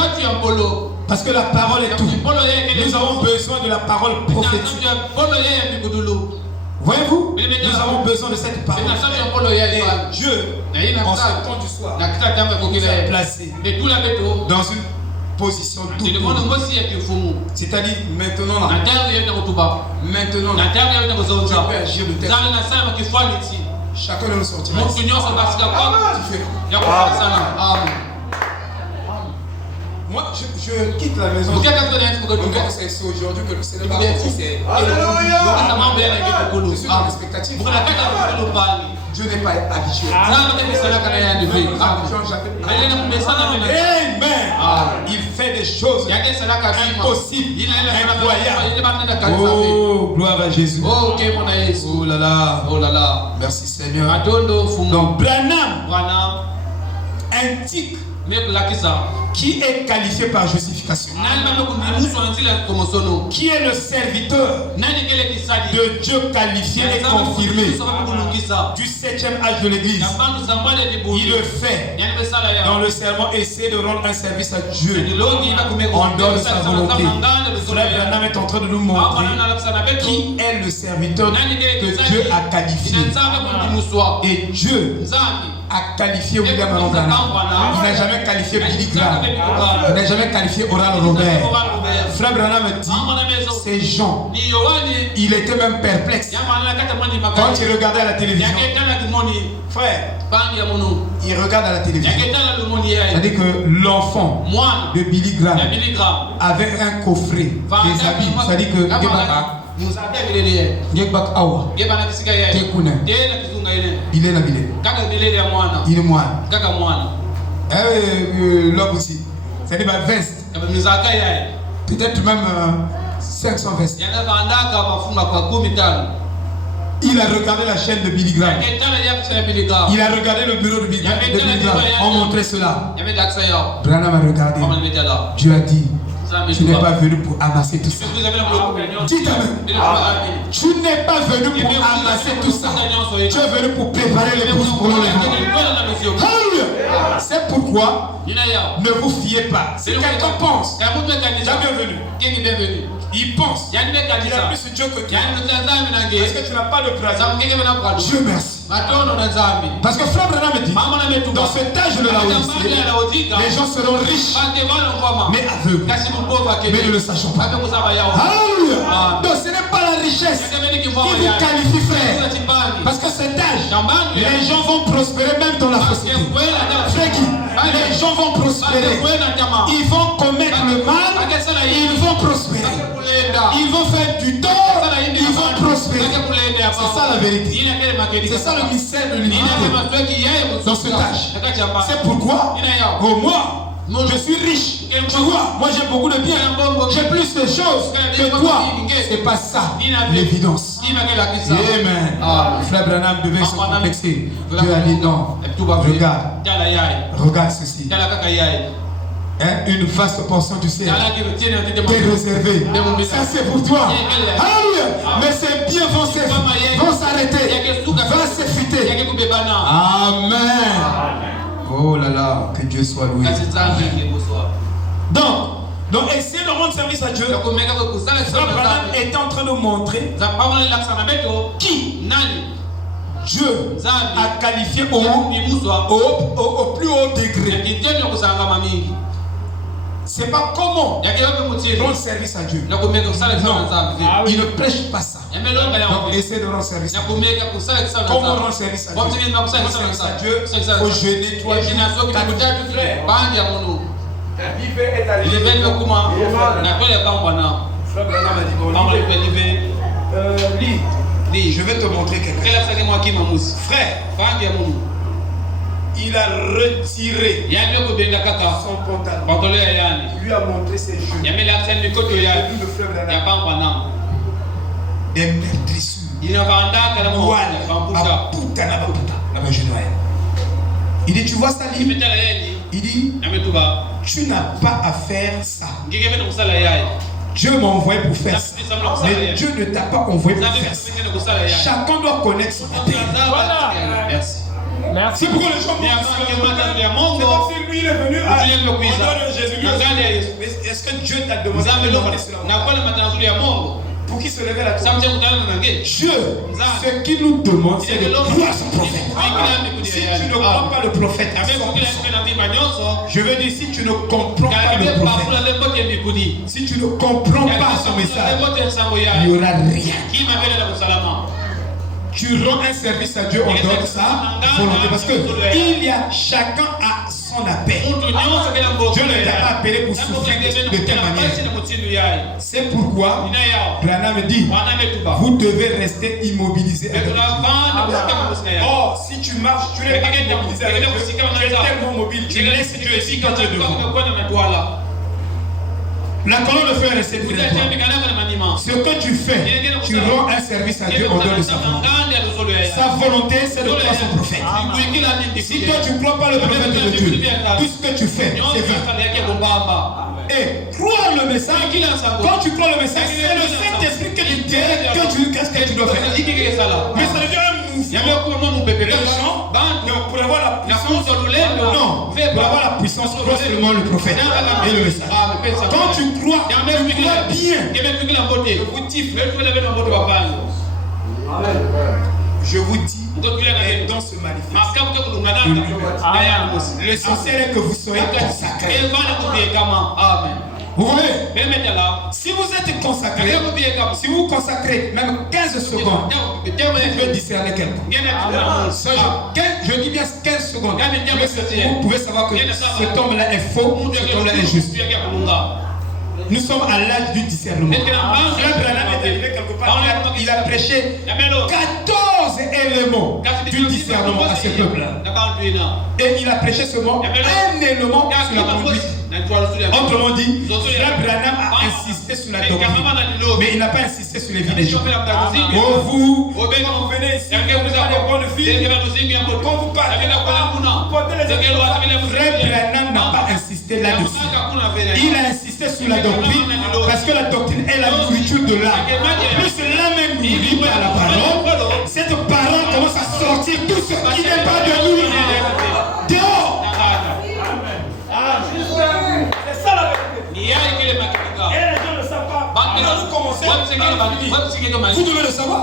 Parce que la parole est tout. Nous avons besoin de la parole prophétique. Voyez-vous? Nous avons besoin de cette parole. Et Dieu, en ce temps du soir, nous a placés dans une position toute. C'est-à-dire maintenant, Dieu peut agir de telle sorte. Chacun de nous sortira différent. Moi, je quitte la maison. Donc, c'est aujourd'hui que le Seigneur va commencer. Alléluia. Je suis dans l'expectative. Dieu n'est pas habitué. Amen. Il fait des choses impossibles, incroyables. Oh, gloire à Jésus. Oh là là. Oh là là. Merci Seigneur. Donc, Branham indique qui est qualifié par justification, qui est le serviteur de Dieu qualifié et confirmé du 7e âge de l'église. Il le fait dans le serment, essaie de rendre un service à Dieu en dehors de sa volonté. Frère Branham est en train de nous montrer qui est le serviteur que Dieu a qualifié. Et Dieu a qualifié William Branham. Il n'a jamais qualifié Billy Graham. Il n'a jamais qualifié Oral Robert. Frère Branham dit, ces gens, il était même perplexe quand il regardait à la télévision. Frère, il regarde à la télévision. C'est-à-dire que l'enfant de Billy Graham avait un coffret des habits. C'est-à-dire que il est nabilé. Il est moine. L'homme aussi. C'est-à-dire ma veste. Peut-être même 500 vestes. Il a regardé la chaîne de Billy Graham. Il a regardé le bureau de Billy Graham. On montrait cela. Branham a regardé. Dieu a dit, tu n'es pas venu pour amasser tout ça. Dites Amen. Tu n'es pas venu pour amasser tout ça. Tu es venu pour préparer les courses pour l'enlèvement. Alléluia. C'est pourquoi ne vous fiez pas. Si quelqu'un pense, bienvenue. Il pense qu'il a plus de Dieu que toi. Est-ce que tu n'as pas de pratique? Dieu merci. Parce que Frère Branham dit, dans cet âge de la Odyssée, les gens seront riches, mais aveugles, mais ne le sachant pas. Alléluia. Donc ce n'est pas la richesse qui vous qualifie, frère. Parce que cet âge, les gens vont prospérer même dans la société. Frère qui, les gens vont prospérer. Ils vont commettre le mal, ils vont prospérer. Ils vont faire du tort, ils vont prospérer. C'est ça la vérité. C'est ça le mystère de l'unité dans ce âge. C'est pourquoi, moi, je suis riche. Tu vois, moi j'ai beaucoup de biens. J'ai plus de choses que toi. C'est pas ça l'évidence. Amen. Frère Branham devait se complexer. Dieu a dit non. Regarde ceci. Une vaste portion du ciel est réservée. Ça c'est pour toi. Alléluia. Mais ces biens vont s'arrêter, vont s'effriter. Amen. Oh là là, que Dieu soit loué. Donc essayez de rendre service à Dieu. Frère Branham était en train de montrer qui Dieu a qualifié au plus haut degré. C'est pas comment rendre service à Dieu. Non, il ne prêche pas ça. Donc essaie de rendre service à Dieu. Comment rendre service à Dieu? Rendre service à Dieu, il faut jeûner 3 jours. Je vais te montrer quelque chose. Frère, il a retiré son pantalon. Il lui a montré ses genoux. Des meurtrissures. Il dit, tu vois ça, il dit, tu n'as pas à faire ça. Dieu m'a envoyé pour faire ça. Mais Dieu ne t'a pas envoyé pour faire ça. Chacun doit connaître son intérêt. Merci. C'est pourquoi les gens c'est lui il est venu à Jésus. Est-ce que Dieu t'a demandé de demander cela? Pour qu'il se révèle à toi. Dieu, ce qu'il nous demande, c'est de croire son prophète. Si tu ne crois pas le prophète, je veux dire, si tu ne comprends pas le prophète, si tu ne comprends pas son message, il n'y aura rien. Tu rends un service à Dieu en dehors de sa volonté. Parce que il y a chacun a son appel. Dieu ne t'a pas appelé pour souffrir de telle manière. C'est pourquoi Branham dit, vous devez rester immobilisé avec Dieu. Oh, si tu marches, tu n'es pas immobilisé avec Dieu. Tu es tellement mobile, tu laisses Dieu ici quand tu es devant. La colonne de feu est restée près de toi. Ce que tu fais, tu rends un service à Dieu au delà de sa volonté. Sa volonté, c'est de croire son prophète. Si toi tu ne crois pas le prophète de Dieu, tout ce que tu fais, c'est vain. Et croire le message, quand tu crois le message, c'est le Saint-Esprit qui te dit qu'est-ce que tu dois faire. Mais ça devient un mouvement. Les gens, pour avoir la puissance, non, pour avoir la puissance, crois seulement le prophète et le message. Quand tu crois bien. Je vous dis, dans ce manifeste, l'essentiel est que vous soyez consacrés. Amen. Vous voyez, si vous êtes consacré, si vous consacrez même 15 secondes, vous pouvez discerner quelqu'un. Je dis bien 15 secondes. Vous pouvez savoir que cet homme-là est faux, cet homme-là est juste. Nous sommes à l'âge du discernement. Il a prêché 14 éléments du discernement à ce peuple-là. Et il a prêché seulement un élément sur la conduite. Autrement dit, Frère Branham a insisté sur la doctrine, mais il n'a pas insisté sur les vies des gens. Oh, vous venez ici, vous avez des bonnes filles, quand vous parlez, Frère Branham n'a pas insisté là-dessus. Il a insisté sur la doctrine, parce que la doctrine est la nourriture de l'âme. Plus l'âme est nourrie par la parole, cette parole commence à sortir tout ce qui n'est pas de nous dehors. C'est ça la vérité. Et les gens ne savent pas. Vous devez le savoir.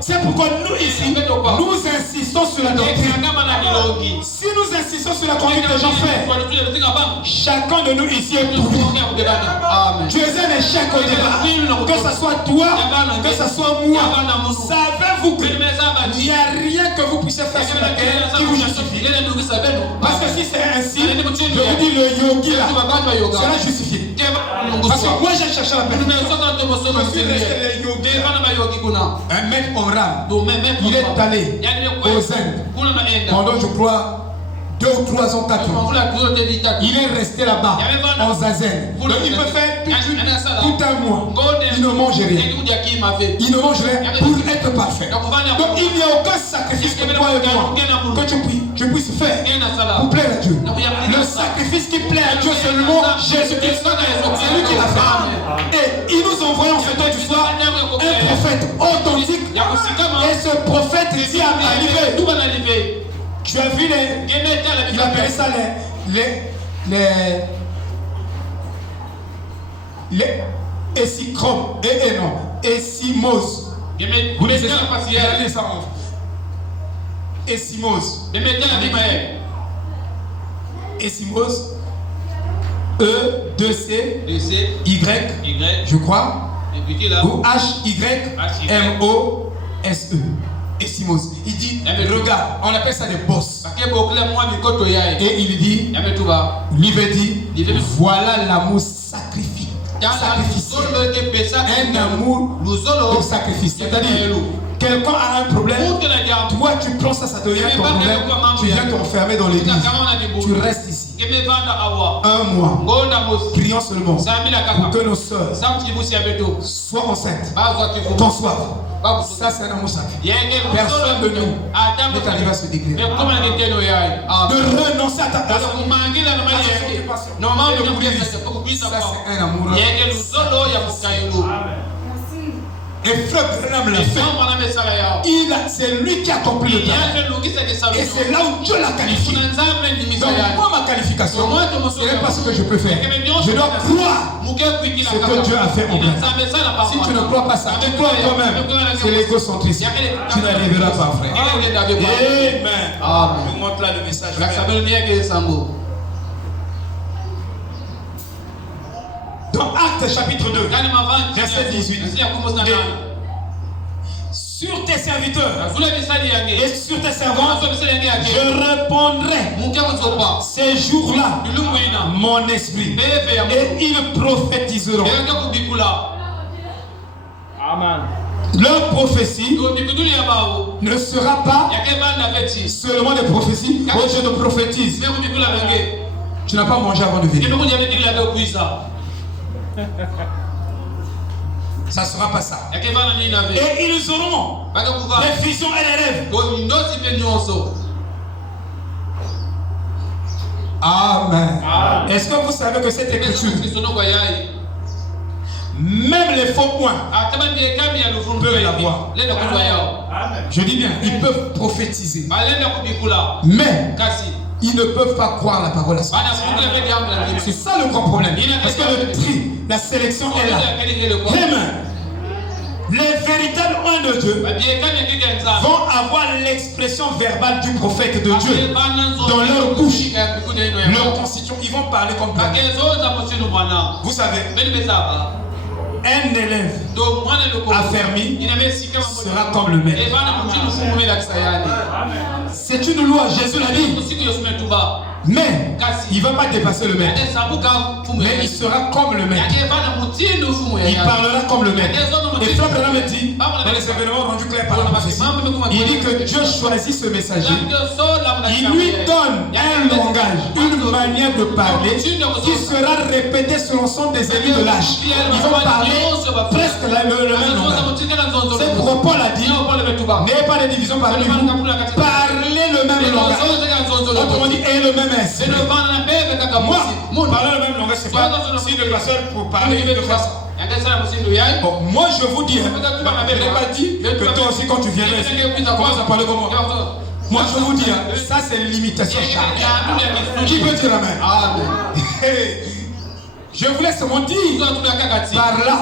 C'est pourquoi nous ici, nous insistons sur la doctrine. Si nous insistons sur la conduite des gens faits, chacun de nous ici est pourri. Dieu est un échec au départ. Que ce soit toi, que ce soit moi. Savez-vous qu'il n'y a rien que vous puissiez faire sur la terre qui vous justifie. Parce que si c'est ainsi, je vous dis le yogi là, cela justifie. Parce que moi j'ai cherché la paix. Un maître Oram, il est allé aux Indes pendant, je crois, 2 ou 3 ans, 4 ans. Il est resté là-bas, en Zazen. Donc il peut faire tout un mois. Il ne mange rien. Il ne mange rien pour être parfait. Donc il n'y a aucun sacrifice que toi et moi que tu puisses faire pour plaire à Dieu. Le sacrifice qui plaît à Dieu, c'est le nom Jésus-Christ. C'est lui qui l'a fait. Et il nous envoie en ce temps du soir un prophète authentique. Et ce prophète dit à arriver. Tu as vu il appelait ça les esicrom, esimos. Vous laissez ça en esimos. Esimos, E2C, Y, je crois, ou H-Y-M-O-S-E. Esimos. Il dit, regarde, on appelle ça des boss. Et il dit, lui veut dire, voilà l'amour sacrifié. Un amour de sacrifice. C'est-à-dire, quelqu'un a un problème, toi tu prends ça, ça devient ton problème, tu viens t'enfermer dans l'église, tu restes ici. 1 mois, prions seulement pour que nos soeurs soient enceintes, conçoivent. Ça c'est un amour sacré. Personne de nous n'est arrivé à ce degré. De renoncer à ta place. Ça c'est un amour. Et Frère Branham l'a fait. C'est lui qui a accompli le travail. Et c'est là où Dieu l'a qualifié. Donc moi ma qualification, ce n'est pas ce que je peux faire. Je dois croire ce que Dieu a fait en moi. Si tu ne crois pas ça, tu crois toi-même. C'est l'égocentrisme. Tu n'arriveras pas, frère. Amen. Je montre là le message. Dans Actes chapitre 2, verset 18. sur tes serviteurs et sur tes servants, je répondrai ces jours-là mon esprit et ils prophétiseront. Amen. Leur prophétie ne sera pas seulement des prophéties. Oh, je te prophétise. Tu n'as pas mangé avant de venir. Ça ne sera pas ça. Et ils auront les visions et les rêves. Amen. Est-ce que vous savez que cette écriture, même les faux points peuvent l'avoir? Je dis bien, ils peuvent prophétiser. Mais ils ne peuvent pas croire la parole à soi. C'est ça le grand problème. Parce que le tri, la sélection est là. Amen. Les véritables oins de Dieu vont avoir l'expression verbale du prophète de Dieu dans leur bouche, leur constitution. Ils vont parler comme ça. Vous savez, un élève affermi sera comme le maître. C'est une loi, Jésus l'a dit. Mais il ne va pas dépasser le maître. Mais il sera comme le maître. Il parlera comme le maître. Et Frère Branham me dit, dans les événements rendus clairs par la prophétie, il dit que Dieu choisit ce messager. Il lui donne un langage, une manière de parler qui sera répétée sur l'ensemble des élus de l'âge. Ils vont parler presque le même langage. C'est pourquoi Paul a dit, n'ayez pas de division parmi vous, parlez le même langage. Autrement dit, ayez le même esprit. Moi, parler le même langage, c'est pas si le pasteur pour parler de façon. Bon, moi je vous dis, je n'ai pas dit que toi aussi quand tu viendrais ici, commence à parler comme moi. Moi je vous dis, ça c'est l'imitation charnelle. Qui peut dire amen? Amen. Je vous laisse mon dire par là,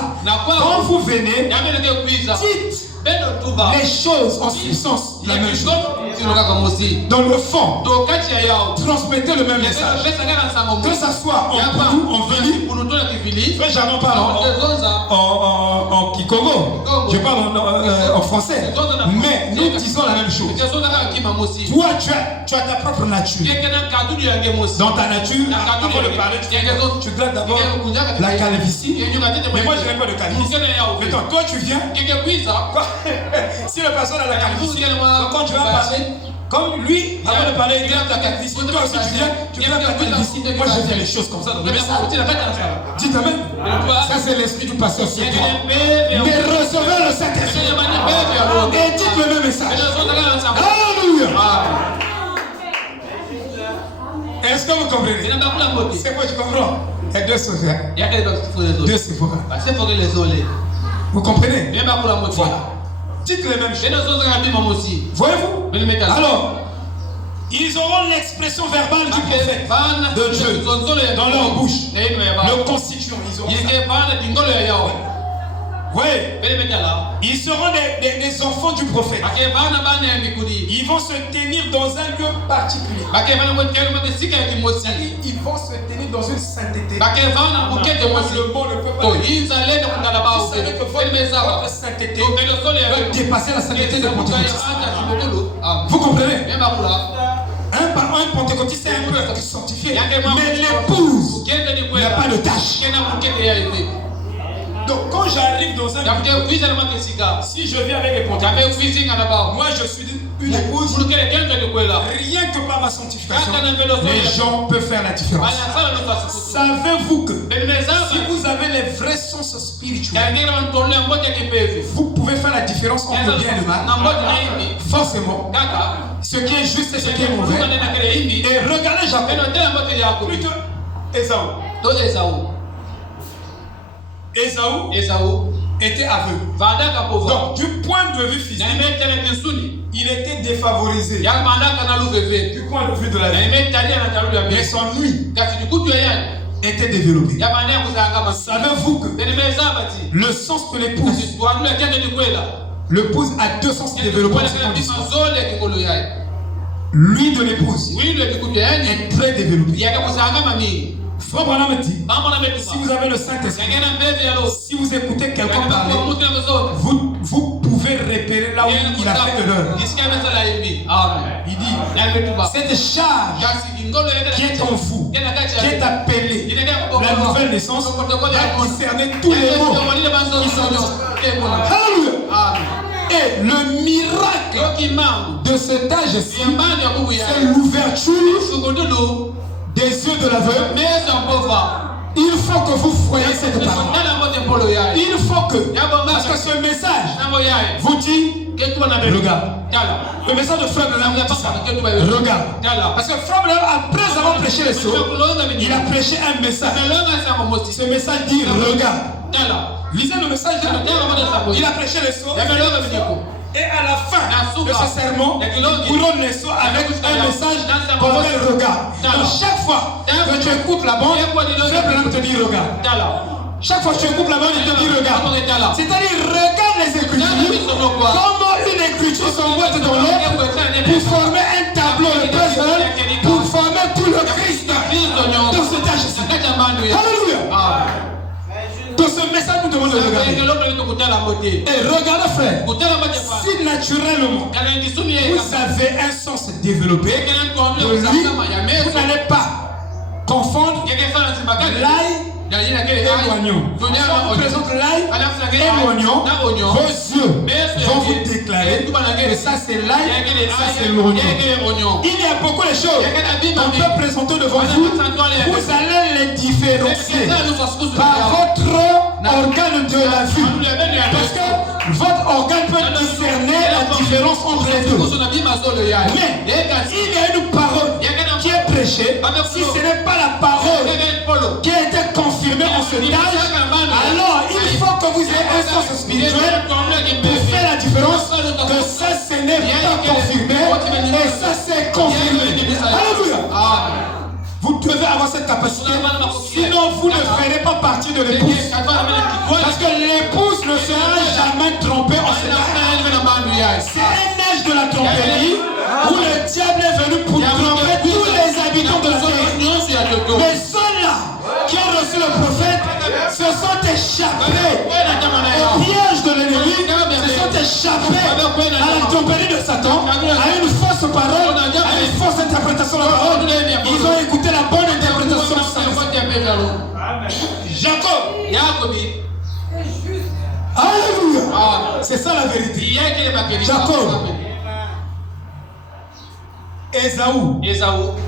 quand vous venez, dites les choses en substance la même chose. Dans le fond, transmettez le même message. Que ça soit en Poulou, en Vili, frère Jean parle en Kikongo, je parle en français, mais nous disons la même chose. Toi, tu as ta propre nature. Dans ta nature, avant de parler, tu grattes d'abord la calvitie. Mais moi, je n'ai pas de calvitie. Mais toi, tu viens. Si la personne a la calvitie, quand tu vas parler, comme lui, avant de parler, il gratte la calvitie. Toi aussi, tu grattes la calvitie. Moi, je fais les choses comme ça dans le message. Dites amen. Ça, c'est l'esprit du pasteur sur toi. Mais recevez le Saint-Esprit et dites le même message. Alléluia. Est-ce que vous comprenez? C'est quoi, tu comprends? Il y a deux Sephora. Deux Sephora. Vous comprenez? Voilà. Dites les mêmes choses. Voyez-vous? Alors, ils auront l'expression verbale du prophète de Dieu dans leur bouche. Le constituant, ils auront ça. Oui. Ils seront des enfants du prophète. Ils vont se tenir dans un lieu particulier. Ils vont se tenir dans une sainteté. Le monde ne peut pas. Vous savez que votre sainteté va dépasser la sainteté de Pentecôtiste. Vous comprenez? Un pentecôtiste, c'est un peu sanctifié. Mais l'épouse n'a pas de tâche. Donc quand j'arrive dans un si je viens avec les pentecôtistes, moi je suis une épouse, rien que par ma sanctification, les gens peuvent faire la différence. Savez-vous que si vous avez les vrais sens spirituels, vous pouvez faire la différence entre le bien et le mal? Forcément. Ce qui est juste et ce qui est mauvais. Et regardez Jacob, plutôt Ésaü. Ésaü était aveugle. Donc, du point de vue physique, il était défavorisé. Du point de vue de la vie. Mais son nuit était développé. Savez-vous que le sens de l'épouse a deux sens développés. Lui de l'épouse est très développé. Frère Branham me dit, si vous avez le Saint-Esprit, si vous écoutez quelqu'un parler, vous pouvez pouvez repérer là où il a fait erreur. Il dit, cette charge qui est en vous, qui est appelée la nouvelle naissance, va discerner tous les mots qui sont. Alléluia. Et le miracle de cet âge-ci, c'est l'ouverture des yeux de l'aveugle. Il faut que vous voyez cette parole. Il faut que, parce que ce message vous dit, regarde. Le message de Frère Branham dit ça. Regarde. Parce que Frère Branham, après avoir prêché le sceau, il a prêché un message. Ce message dit, regarde. Lisez le message. Il a prêché le sceau. Et à la fin de ce sermon, il couronne le sceau avec un message qu'on appelle regarde. Donc chaque fois que tu écoutes la bande, Frère Branham te dit regarde. Chaque fois que tu écoutes la bande, il te dit regarde. C'est-à-dire regarde les Écritures, comment une écriture s'emboîte dans l'autre pour former un tableau de puzzle, pour former tout le Christ dans cet âge-ci. Alléluia. Dans ce message, nous devons le regarder. Et regardez, frère, si naturellement vous avez un sens développé, vous n'allez pas confondre l'ail et l'oignon. On présente l'ail et l'oignon. Vos yeux vont vous déclarer que ça c'est l'ail, ça c'est l'oignon. Il y a beaucoup de choses qu'on peut présenter devant vous. Vous allez les différencier par votre organe de la vue. Parce que votre organe peut discerner la différence entre les deux. Mais il y a une parole qui est prêchée. Si ce n'est pas la parole qui a été confirmée en ce âge, alors il faut que vous ayez un sens spirituel pour faire la différence que ça ce n'est pas confirmé et ça c'est confirmé. Alléluia. Vous devez avoir cette capacité, sinon vous ne ferez pas partie de l'épouse. Parce que l'épouse ne sera jamais trompée en ce âge. C'est un âge de la tromperie où le diable est venu pour tromper tous les habitants de la terre. Mais ceux-là qui ont reçu le prophète se sont échappés au piège de l'ennemi, se sont échappés à la tromperie de Satan, à une fausse parole, à une fausse interprétation de la parole. Ils ont écouté la bonne interprétation de Satan. Jacob. Alléluia. C'est ça la vérité. Jacob. Ésaü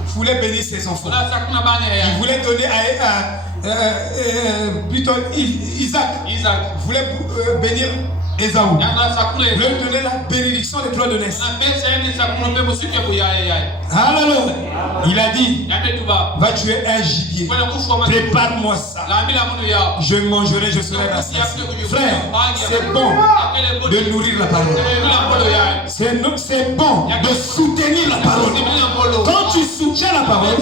voulait bénir ses enfants. Il voulait donner plutôt Isaac. Voulait bénir Ésaü. Il voulait donner la bénédiction des droits de naissance. Alléluia. Il a dit, va tuer un gibier. Prépare-moi ça. Je mangerai, je serai rassasié. Frère, c'est bon de nourrir la parole. C'est bon de soutenir la parole. Quand tu soutiens la parole,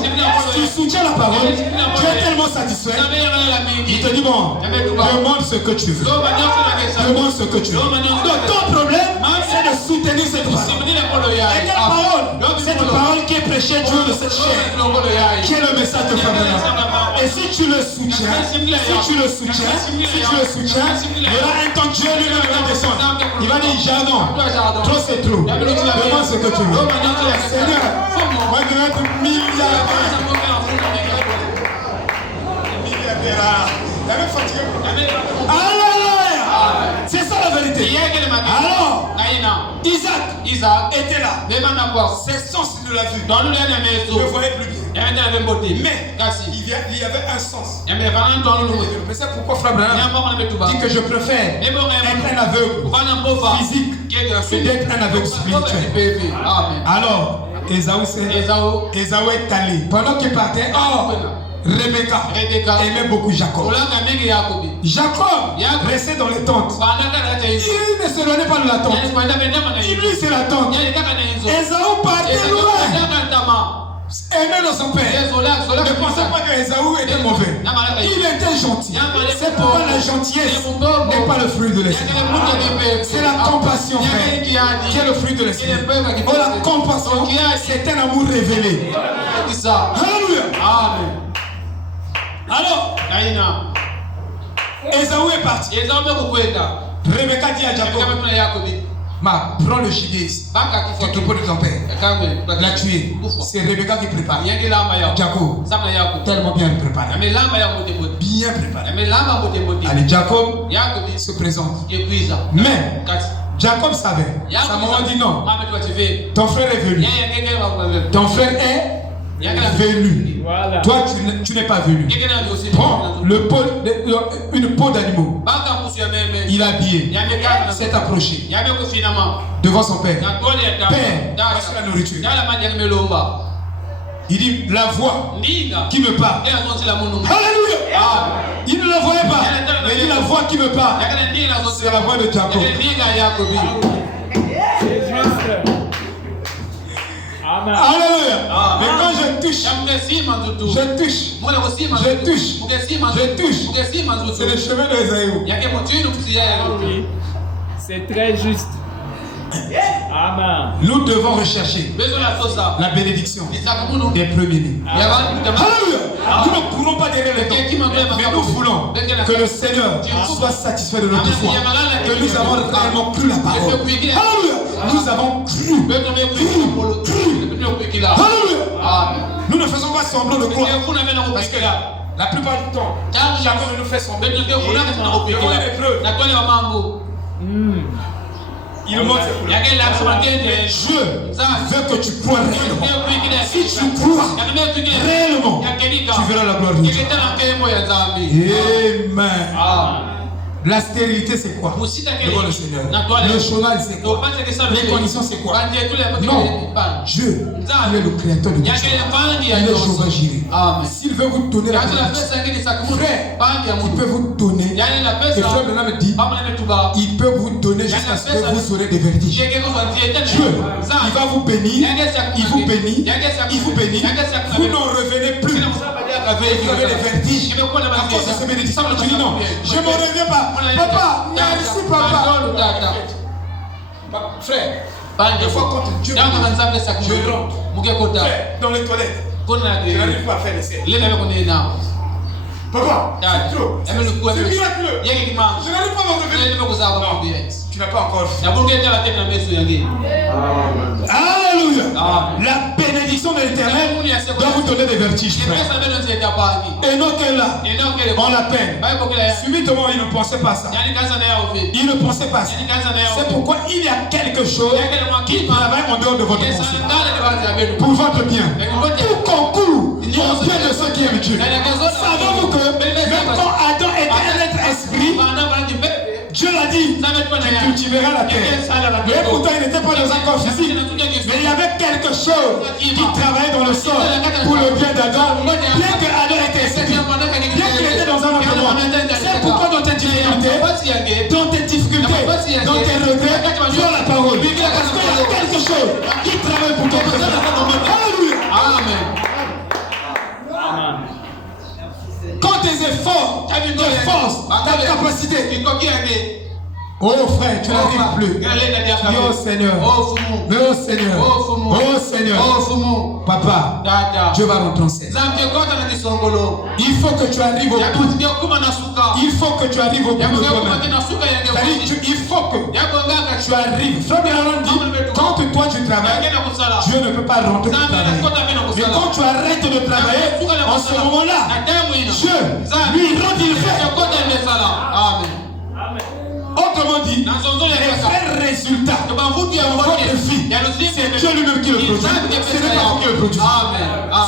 tu es tellement satisfait. Il te dit, bon, demande ce que tu veux. Demande ce que tu veux. Donc ton problème, c'est de soutenir cette parole. Et quelle parole? Cette parole qui est prêchée du haut de cette chair, qui est le message de Frère Branham. Et si tu le soutiens, il y aura un temps Dieu lui-même va descendre. Il va dire, Jardin, trop c'est trop. Demande ce que tu veux. Seigneur, moi je vais être milliardaire. C'est ça la vérité. Alors, Isaac était là. Ses sens de la vue ne voyait plus bien. Mais il y avait un sens. Mais c'est pourquoi Frère Branham dit que je préfère être un aveugle physique que d'être un aveugle spirituel. Alors, Ésaü est allé. Pendant qu'il partait, Rebecca aimait beaucoup Jacob. Jacob restait dans les tentes. Il ne s'éloignait pas de la tente. Il lui c'est la tente. Ésaü partait loin. Aimé dans son père. Ne pensez pas que Ésaü était mauvais. Il était gentil. C'est pourquoi la gentillesse n'est pas le fruit de l'esprit. C'est la compassion, frère, qui est le fruit de l'esprit. Oh, la compassion, c'est un amour révélé. Alléluia. Alors, Ésaü est parti. Rebecca dit à Jacob, prends le gibier ici. Tu te poses de ton père. La tuer. C'est Rebecca qui prépare. Jacob, tellement bien préparé. Bien préparé. Allez, Jacob se présente. Mais Jacob savait. Sa maman dit non. Ton frère est venu. Ton frère est venu. Voilà. Toi, tu n'es pas venu. Prends une peau d'animaux. Il a habillé. S'est approché devant son père. Père, voici la nourriture. Il dit la voix qui me parle. Alléluia. Il ne la voyait pas. Mais il dit la voix qui me parle. C'est la voix de Jacob. Amen. Alléluia. Mais quand je touche, c'est le chemin d'Esaïe. C'est très juste. Amen. Nous devons rechercher la bénédiction des premiers-nés. Alléluia. Nous ne courons pas derrière les temps, mais nous voulons que le Seigneur soit satisfait de notre foi, que nous avons réellement cru la parole. Alléluia. Nous avons cru. Alléluia. Nous ne faisons pas semblant de croire. Parce que la plupart du temps, chacun de nous fait semblant. Devant les preuves. Il montre ses preuves. Dieu veut que tu crois réellement. Si tu crois réellement, tu verras la gloire de Dieu. Amen. La stérilité, c'est quoi? Devant le Seigneur. Le chômage, c'est quoi? Les conditions, c'est quoi? Non. Dieu, il est le créateur de tout ça. Il est Jéhovah Jireh. S'il veut vous donner la bénédiction, frère, il peut vous donner. Et frère Branham me dit, il peut vous donner jusqu'à ce que vous aurez des vertiges. Dieu, il va vous bénir. Il vous bénit. Il vous bénit. Vous n'en revenez plus. Vous avez des vertiges à cause de ces bénédictions. Tu dis non, je ne me reviens pas. Papa, merci papa. Frère, des fois quand Dieu je rentre dans les toilettes, je n'arrive pas à faire l'essai. Papa, c'est trop. C'est miraculeux. Je n'arrive pas à me revenir. Non, tu n'as pas encore fait. Alléluia. La bénédiction de l'Éternel doit vous donner des vertiges, frère. Et non que là, on la peine. Subitement, il ne pensait pas ça. Il ne pensait pas ça. C'est pourquoi il y a quelque chose qui travaille en dehors de votre pensée. Pour votre bien. Tout concourt au bien de ceux qui aiment Dieu. Savez-vous que même quand Adam était un être esprit, Dieu l'a dit, tu cultiveras la terre. Mais pourtant, il n'était pas dans un corps physique. Mais il y avait quelque chose qui travaillait dans le sol pour le bien d'Adam. Bien que Adam était esprit, bien qu'il était dans un environnement. C'est pourquoi dans tes difficultés, dans tes regrets, tu as la parole. Parce qu'il y a quelque chose qui travaille pour ton bien. Alléluia. Amen. Quand tes efforts, tes forces, ta capacité, oh frère, tu n'arrives plus. Mais oh Seigneur, mais oh Seigneur, oh Seigneur, Papa, Dieu va rentrer en scène. Il faut que tu arrives au bout. Il faut que tu arrives au bout de toi-même. Il faut que tu arrives. Frère Branham dit, quand toi tu travailles, Dieu ne peut pas rentrer pour travailler. Mais quand tu arrêtes de travailler, en ce moment-là, Dieu lui rend il fait. Amen. Autrement dit, les vrais résultats de votre vie, c'est Dieu lui-même qui le produit. Ce n'est pas vous qui le produit.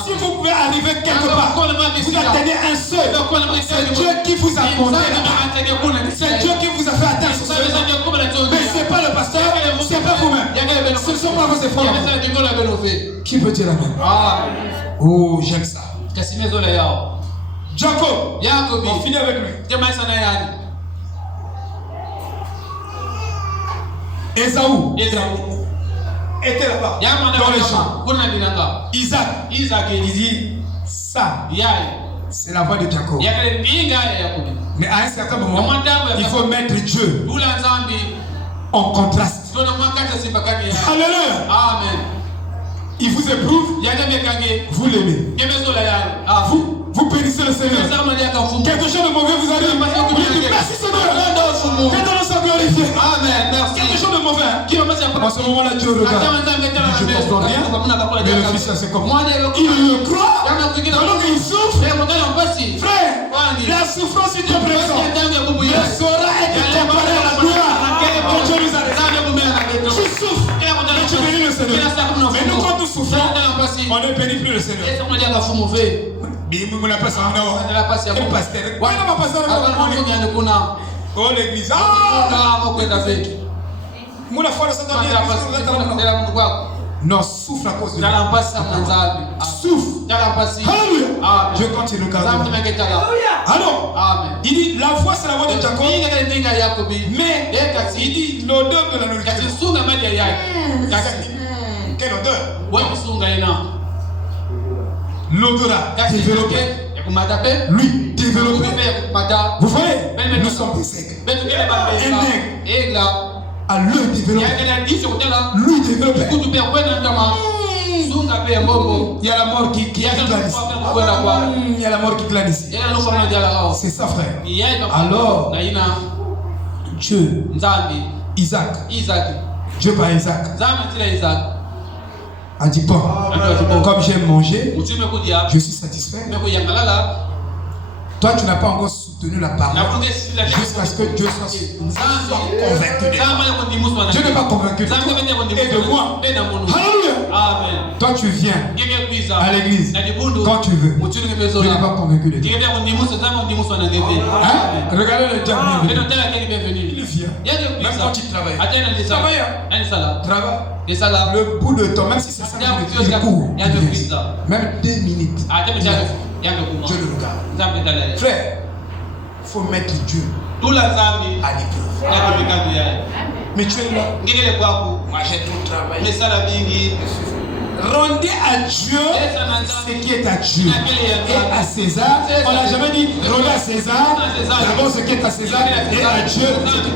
Si vous pouvez arriver quelque part, vous atteignez un seuil. C'est Dieu qui vous a conduit. C'est Dieu qui vous a fait atteindre ce seuil. Mais ce n'est pas le pasteur, ce n'est pas vous-même. Ce ne sont pas vos efforts. Qui peut dire amen? Oh, j'aime ça. Jacob, on finit avec lui. Esaü était là-bas dans les champs. Isaac, il dit ça, c'est la voix de Jacob. Mais à un certain moment, il faut mettre Dieu en contraste. Alléluia. Amen. Il vous éprouve, vous l'aimez. Vous bénissez le Seigneur. Quelque chose de mauvais vous arrive. Vous dites merci Seigneur. Que ton nom soit glorifié. Amen. Quelque chose de mauvais. En ce moment-là, Dieu regarde. Je ne comprends rien. Mais le fils, c'est comme moi. Il le croit. Donc il souffre. Frère, la souffrance est présente. Ne saura être comparée à la gloire que Dieu nous a réservée. Tu souffres, mais tu bénis le Seigneur. Mais nous, quand nous souffrons, on ne bénit plus le Seigneur. Oh l'église. Non, souffle à cause de Dieu. Souffle. Alléluia. Je continue. Alors, il dit la foi c'est la voix de Jacob. Mais il dit l'odeur de la nourriture. Quelle odeur? L'odorat développé. Lui développé. Vous voyez, nous sommes des aigles. Un aigle à l'œil développé. Lui développé. Il y a la mort qui glane ici. Il y a la mort qui glane ici. C'est ça, frère. Alors, Dieu, Isaac, Dieu par Isaac a dit bon, comme j'aime manger, je suis satisfait. Toi, tu n'as pas encore soutenu la parole jusqu'à ce que Dieu soit convaincu de toi. Dieu n'est pas convaincu de toi et de moi. Alléluia. Toi, tu viens à l'église quand tu veux. Dieu n'est pas convaincu de toi. Hein? Regardez le diable. Il vient. Même quand il travaille. Travaille. Le bout de temps, même si c'est 5 minutes, il court. Même 2 minutes. Je le regarde. Frère, il faut mettre Dieu à l'épreuve. Mais tu es là. Moi j'ai tout travaillé. Rendez à Dieu ce qui est à Dieu. Et à César, on n'a jamais dit rendez à César, d'abord ce qui est à César et à Dieu.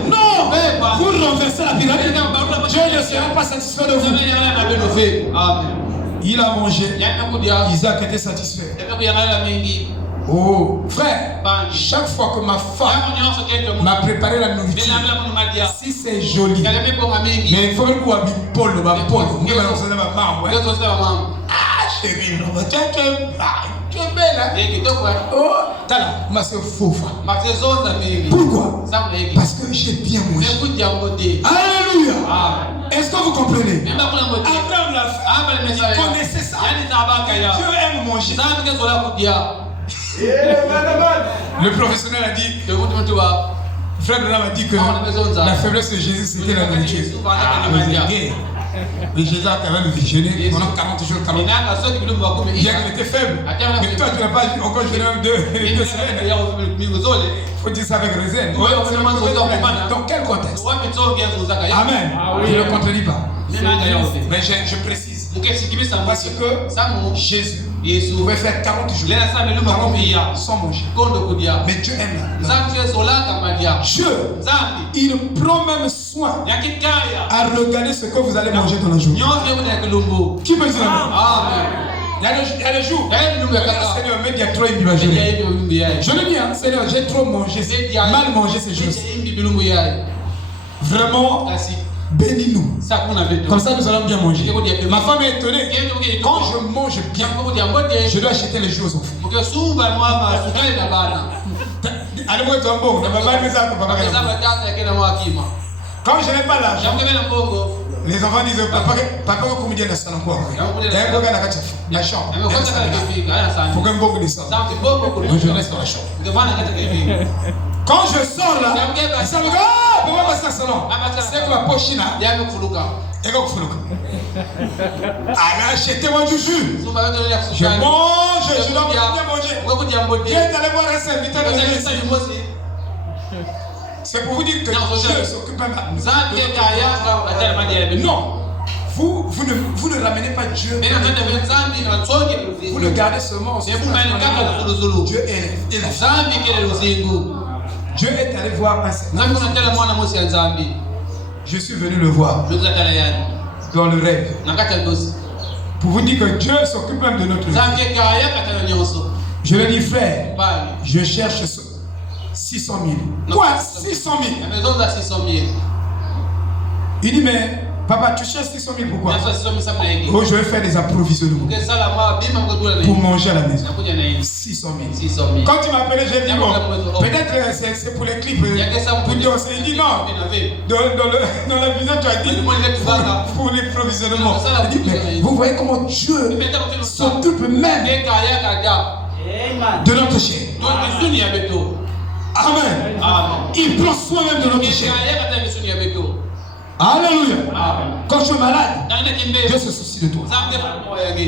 Non, vous renversez la pyramide. Dieu ne sera pas satisfait de vous. Il a mangé. Isaac était satisfait. Oh, frère, chaque fois que ma femme m'a préparé la nourriture, si c'est joli, mais il faut que vous habitez Paul, ah chérie, tu es belle, hein? Oh, t'as là, ma soeur faux. Pourquoi? Parce que j'ai bien mangé. Alléluia. Est-ce que vous comprenez? Abraham l'a fait. Il connaissait ça. Dieu aime manger. Le professionnel a dit, frère Branham a dit que la faiblesse de Jésus c'était la nourriture. Mais Jésus a quand même jeûné pendant 40 jours, 40 jours. Bien qu'il était faible. Mais toi tu n'as pas encore jeûné même 2 semaines. Il faut dire ça avec réserve. Dans quel contexte? Amen. Je ne le contredis pas. Mais je précise. Parce que Jésus pouvait faire 40 jours sans manger. Mais Dieu aime la. Dieu, il prend même soin à regarder ce que vous allez manger dans la journée. Qui peut dire Amen? Il y a des jours, Seigneur, mais il y a trop imaginé. Je le dis, hein, Seigneur, j'ai trop mangé, mal mangé ces jours-ci. Vraiment, bénis-nous. Comme ça, nous allons bien manger. Ma femme est étonnée. Quand je mange bien, je dois acheter les choses aux enfants. Quand je n'ai pas l'argent, les enfants disent papa, comment dire ça encore? La chambre. Il faut qu'un bon descende. Je reste dans la chambre. Quand je sors là, ils savent que pourquoi pas ça salon? C'est que ma poche là, elle a acheté mon juju. Je mange, je dois bien manger. Dieu est allé voir un serviteur de l'église. C'est pour vous dire que Dieu s'occupe même de nous. Non, vous ne ramenez pas Dieu. Vous le gardez seulement. Dieu est Dieu est allé voir un serviteur. Je suis venu le voir dans le rêve. Pour vous dire que Dieu s'occupe même de notre vie. Je lui ai dit, frère, je cherche 600 000. Quoi? 600 000? Il dit, mais papa, tu cherches 600 000 pourquoi? Oh, je vais faire des approvisionnements pour manger à la maison. 600 000. Quand tu m'appelais, j'ai dit, bon, peut-être c'est pour les clips. Pour danser. Il dit, non. Dans la vision, tu as dit pour les provisionnements. Il dit, mais vous voyez comment Dieu s'occupe même de notre chair. Amen. Il prend soin même de notre chair. Alléluia. Quand je suis malade, Dieu se soucie de toi.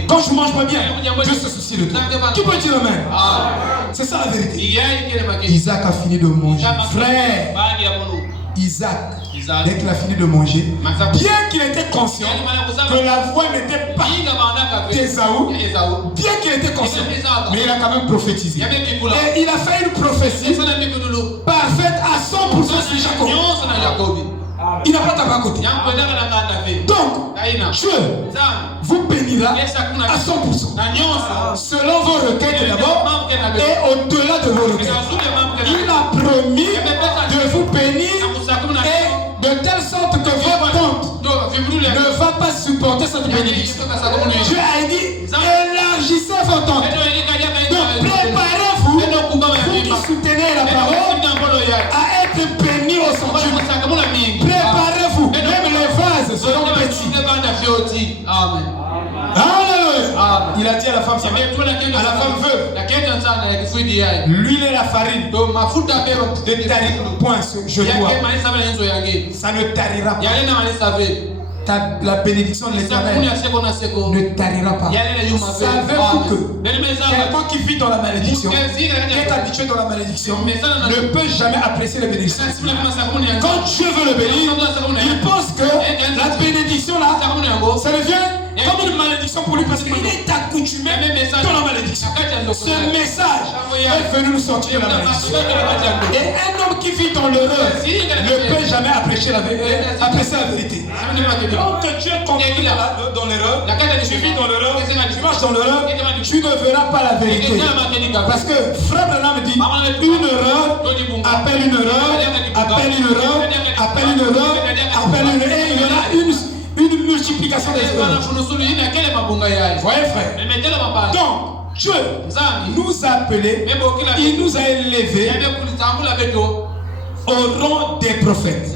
Quand je ne mange pas bien, Dieu se soucie de toi. Qui peut dire amen? C'est ça la vérité. Isaac a fini de manger. Frère, Isaac, dès qu'il a fini de manger, bien qu'il était conscient que la voix n'était pas d'Ésaü, bien qu'il était conscient, mais il a quand même prophétisé. Et il a fait une prophétie parfaite à 100% sur Jacob. Il n'a pas tapé à côté. Donc, Dieu vous bénira à 100%. Selon vos requêtes d'abord et au-delà de vos requêtes. Il a promis de vous bénir et de telle sorte que votre tente ne va pas supporter cette bénédiction. Dieu a dit, élargissez vos tentes. Donc, préparez-vous, vous qui soutenez la parole, à être bénis au centuple. Préparez-vous, même les vases seront petits. Amen. Alléluia. Il a dit à la femme, à la femme veuve, l'huile et la farine ne tarissent point je dois. Ça ne tarira pas. La bénédiction de l'Éternel ne tarira pas. Savez-vous que quelqu'un qui vit dans la malédiction, qui est habitué dans la malédiction, ne peut jamais apprécier la bénédiction. Quand Dieu veut le bénir, il pense que la bénédiction là, ça devient comme une malédiction pour lui parce qu'il est accoutumé dans la malédiction. Ce message est venu nous sortir de la malédiction. Et un homme qui vit dans l'horreur ne peut jamais apprécier la vérité. Donc Dieu continue dans l'erreur, tu vis dans l'erreur, tu marches dans l'erreur, tu ne verras pas la vérité. Parce que Frère Branham dit, une erreur appelle une erreur, appelle une erreur, appelle une erreur, appelle une erreur, et il y en a une multiplication des erreurs. Voyez frère. Donc Dieu nous a appelés, il nous a élevés au rang des prophètes.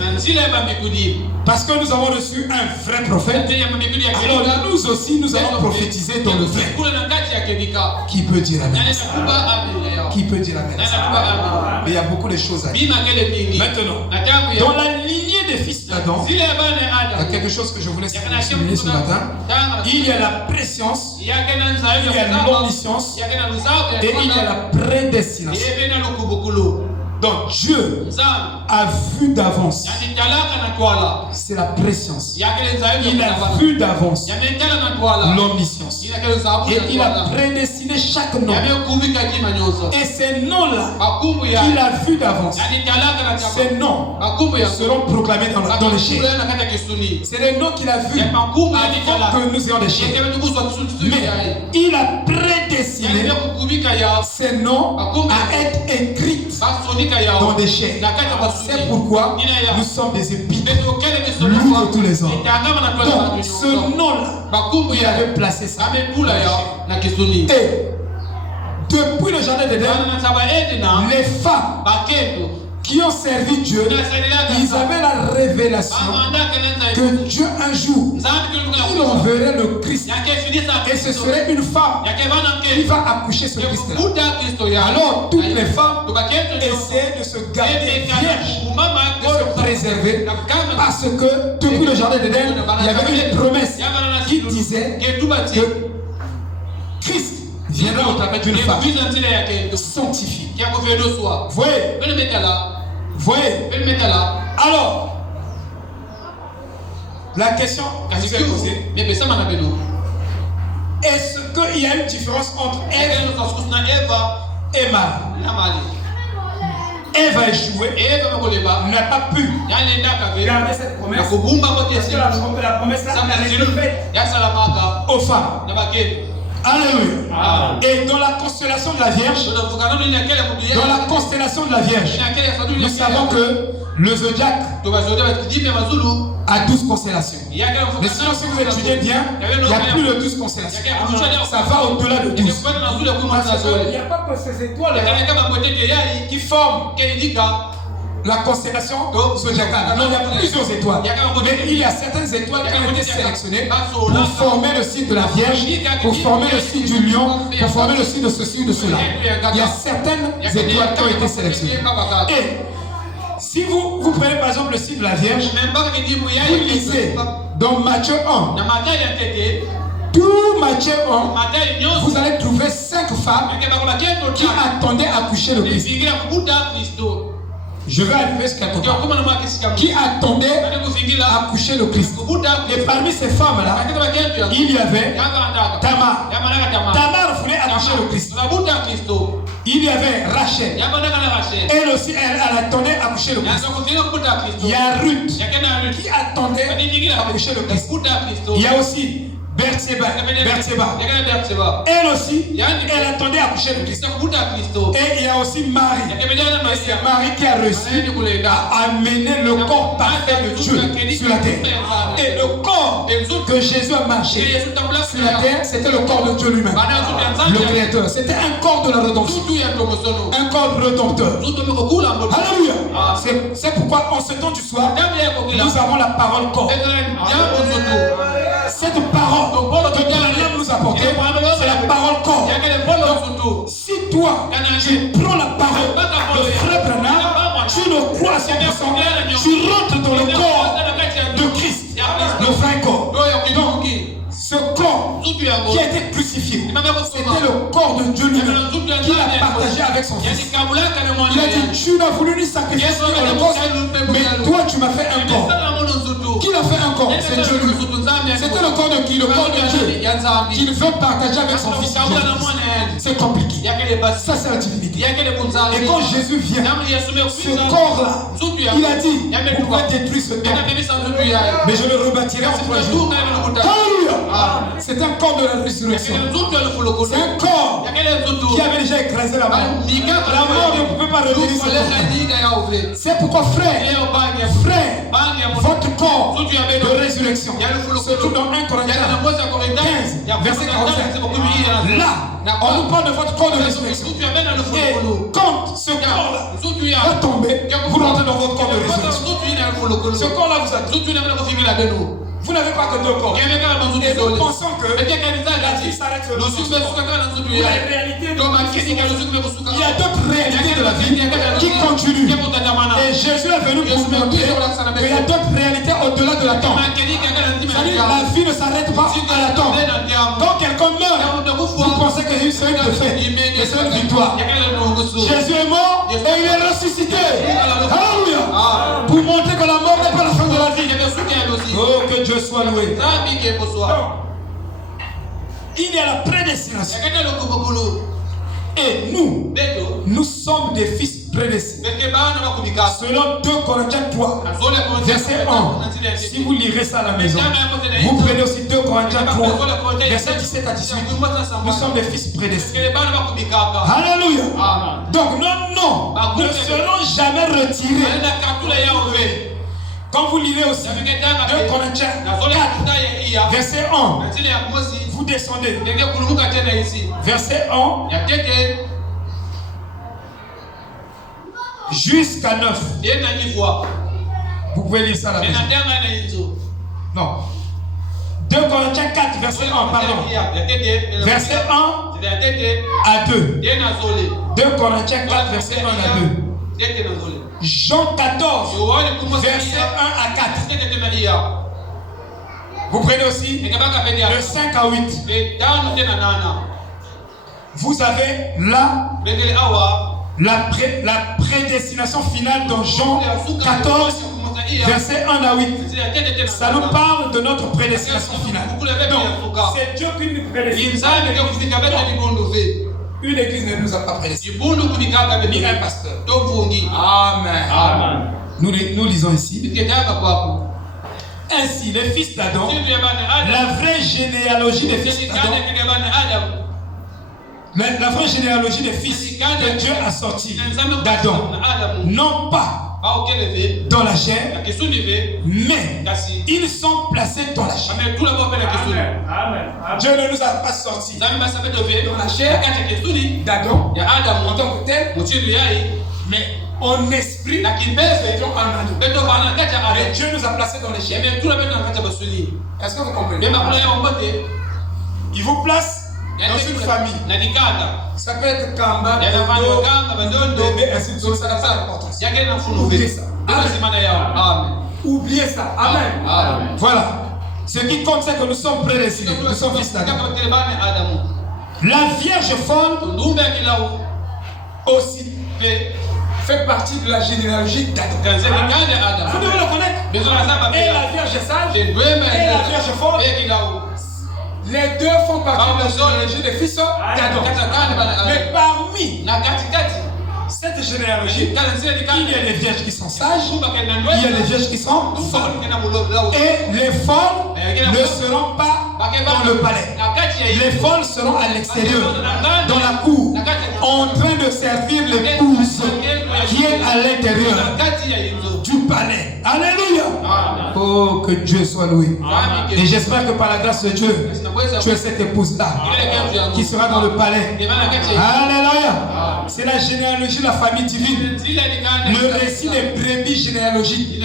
Parce que nous avons reçu un vrai prophète. Alors nous aussi nous allons prophétiser dans le vrai. Qui peut dire amen? Qui peut dire amen? Mais il y a beaucoup de choses à dire. Maintenant, dans la lignée des fils d'Adam, il y a quelque chose que je voulais souligner ce matin. Il y a la préscience, il y a l'omniscience et il y a la prédestination. Donc Dieu a vu d'avance. C'est la préscience. Il a vu d'avance l'omniscience. Et il a prédestiné chaque nom. Et ces noms-là qu'il a vu d'avance, ces noms seront proclamés dans les chaînes. C'est les noms qu'il a vus avant que nous ayons des chaînes. Mais il a prédestiné ces noms à être écrits dans des chaînes. C'est pourquoi nous sommes des épîtres lus de tous les hommes. Donc ce nom-là, il avait placé ça. Et depuis le jardin d'Éden, les femmes qui ont servi Dieu, ils avaient la révélation que Dieu un jour, il enverrait le Christ. Et ce serait une femme qui va accoucher ce Christ-là. Alors toutes les femmes essaient de se garder vierges, de se préserver, parce que depuis le jardin d'Éden, il y avait une promesse qui disait que Christ viendra au travers d'une femme sanctifiée. Voyez. Alors, la question que je vais poser, est-ce qu'il y a une différence entre Ève et Marie? Ève a échoué, n'a pas pu garder cette promesse. Parce que la promesse là, elle est faite aux femmes. Alléluia. Et dans la constellation de la Vierge, dans la constellation constellation de la Vierge, nous savons que le zodiaque a 12 constellations. Mais sinon, si vous étudiez bien, il n'y a plus de 12 constellations. Ça va au-delà de 12. Il n'y a pas que ces étoiles qui forment la constellation zodiacale. Non, il y a plusieurs étoiles. Mais il y a certaines étoiles qui ont été sélectionnées pour former le signe de la Vierge, pour former le signe du lion, pour former le signe de ceci ou de cela. Il y a certaines étoiles qui ont été sélectionnées. Et si vous prenez par exemple le signe de la Vierge, vous lisez dans Matthieu 1. Tout Matthieu 1, vous allez trouver 5 femmes qui attendaient à coucher le Christ. Je vais arriver sur quelque part. Qui attendait à coucher le Christ. Et parmi ces femmes-là, il y avait Tamar. Tamar voulait accoucher le Christ. Il y avait Rachel. Elle aussi, elle attendait à coucher le Christ. Il y a Ruth qui attendait à coucher le Christ. Il y a aussi Bertseba. Elle aussi, elle attendait à coucher le Christ. Et il y a aussi Marie. Et c'est Marie qui a réussi à amener le corps parfait de Dieu sur la terre. Et le corps que Jésus a marché sur la terre, c'était le corps de Dieu lui-même, le Créateur. C'était un corps de la rédemption, un corps rédempteur. Alléluia. C'est pourquoi en ce temps du soir, nous avons la parole corps. Cette parole que Dieu nous a apportée, c'est la parole corps. Donc, si toi, tu prends la parole de Frère Branham, tu le crois à 100%, tu rentres dans le corps de Christ, le vrai corps. Donc, ce corps qui a été crucifié, c'était le corps de Dieu lui-même qu'il a partagé avec son fils. Il a dit, tu n'as voulu ni sacrifier le holocauste, mais toi tu m'as fait un corps. Qui a fait un corps? C'est Dieu lui-même. C'était le corps de qui? Le corps de Dieu qu'il veut partager avec son fils. C'est compliqué. Ça c'est la divinité. Et quand Jésus vient, ce corps-là, il a dit, vous pouvez détruire ce corps, mais je le rebâtirai en 3 jours. Alléluia. C'est un corps de la résurrection. C'est un corps qui avait déjà écrasé la mort. La mort ne pouvait pas revenir ce corps. C'est pourquoi frère, votre corps de résurrection se trouve dans 1 Corinthiens 15, verset 45. Là, on nous parle de votre corps de résurrection. Et quand ce corps-là va tomber, vous rentrez dans votre corps de résurrection. Ce corps-là vous a dit. Vous n'avez pas que 2 corps. Et nous pensons que la vie s'arrête sur le corps. Il y a d'autres réalités de la vie qui continuent. Et Jésus est venu pour nous montrer qu'il y a d'autres réalités au-delà de la tombe. C'est-à-dire la vie ne s'arrête pas à la tombe. Quand quelqu'un meurt, vous pensez que c'est une défaite, mais c'est une victoire. Jésus est mort et il est ressuscité. Alléluia. Pour montrer que la mort n'est pas la fin de la vie. Oh, que Dieu soit loué. Il y a la prédestination. Et nous sommes des fils prédestinés. Selon 2 Corinthiens 3, verset 1. Si vous lirez ça à la maison, vous prenez aussi 2 Corinthiens 3, verset 17 à 18. Nous sommes des fils prédestinés. Alléluia. Donc nous ne serons jamais retirés. Quand vous lirez aussi 2 Corinthiens 4, verset 1, vous descendez. Verset 1 jusqu'à 9. Vous pouvez lire ça là. Non. 2 Corinthiens 4, verset 1, pardon. Verset 1 à 2. 2 Corinthiens 4, verset 1 à 2. Jean 14, verset 1 à 4. Vous prenez aussi de 5 à 8. Vous avez là la prédestination finale dans Jean 14, verset 1 à 8. Ça nous parle de notre prédestination finale. Donc, c'est Dieu qui nous prédestine. Une église ne nous a pas prédestinés. Ni un pasteur. Amen. Nous lisons ici. Ainsi, les fils d'Adam, la vraie généalogie des fils d'Adam, Mais la vraie généalogie des fils que Dieu a sortis d'Adam, non pas dans la chair, mais ils sont placés dans la chair. Dieu ne nous a pas sortis dans la chair d'Adam en tant que tel, mais en esprit, et Dieu nous a placés dans les chairs. Est-ce que vous comprenez? Il vous place dans une famille. Ça peut être Kamba, bébé, ainsi de suite. Ça n'a pas d'importance. Oubliez ça. Oubliez ça. Amen. Voilà. Ce qui compte, c'est que nous sommes prédestinés. Nous sommes fils d'Adam. La Vierge folle aussi fait partie de la généalogie d'Adam. Vous devez le connaître. Et la Vierge sage et la Vierge folle, les deux font partie de la généalogie des fils d'Adam. Mais parmi cette généalogie, il y a les vierges qui sont sages, il y a les vierges qui sont folles. Et les folles ne seront pas dans le palais. Les folles seront à l'extérieur, dans la cour, en train de servir l'épouse qui est à l'intérieur du palais. Alléluia. Oh, que Dieu soit loué. Et j'espère que par la grâce de Dieu, tu es cette épouse-là qui sera dans le palais. Alléluia. C'est la généalogie de la famille divine. Le récit des brebis généalogiques.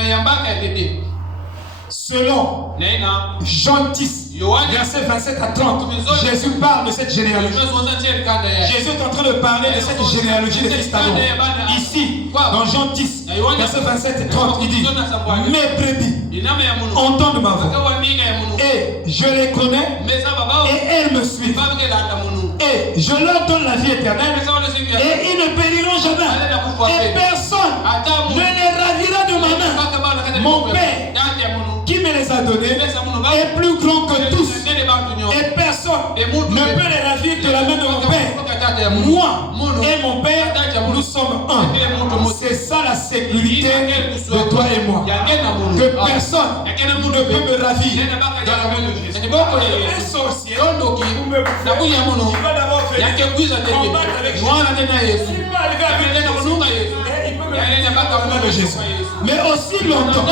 Selon Jean 10, verset 27 à 30, Jésus parle de cette généalogie. Jésus est en train de parler de cette généalogie des fils d'Adam. Ici, dans Jean 10, verset 27 et 30, il dit: mes brebis entendent ma voix, et je les connais, et elles me suivent. Et je leur donne la vie éternelle, et ils ne périront jamais, et personne ne les ravira de ma main. Mon Père qui me les a donnés est plus grand que tous, et personne ne peut les ravir de la main de mon Père. Moi et mon Père, nous sommes un. C'est ça la sécurité de toi et moi, que personne ne peut me ravir dans la main de Jésus. Un sorcier, il va d'abord venir combattre avec Jésus. Il va arriver avec Jésus. Mais aussi longtemps que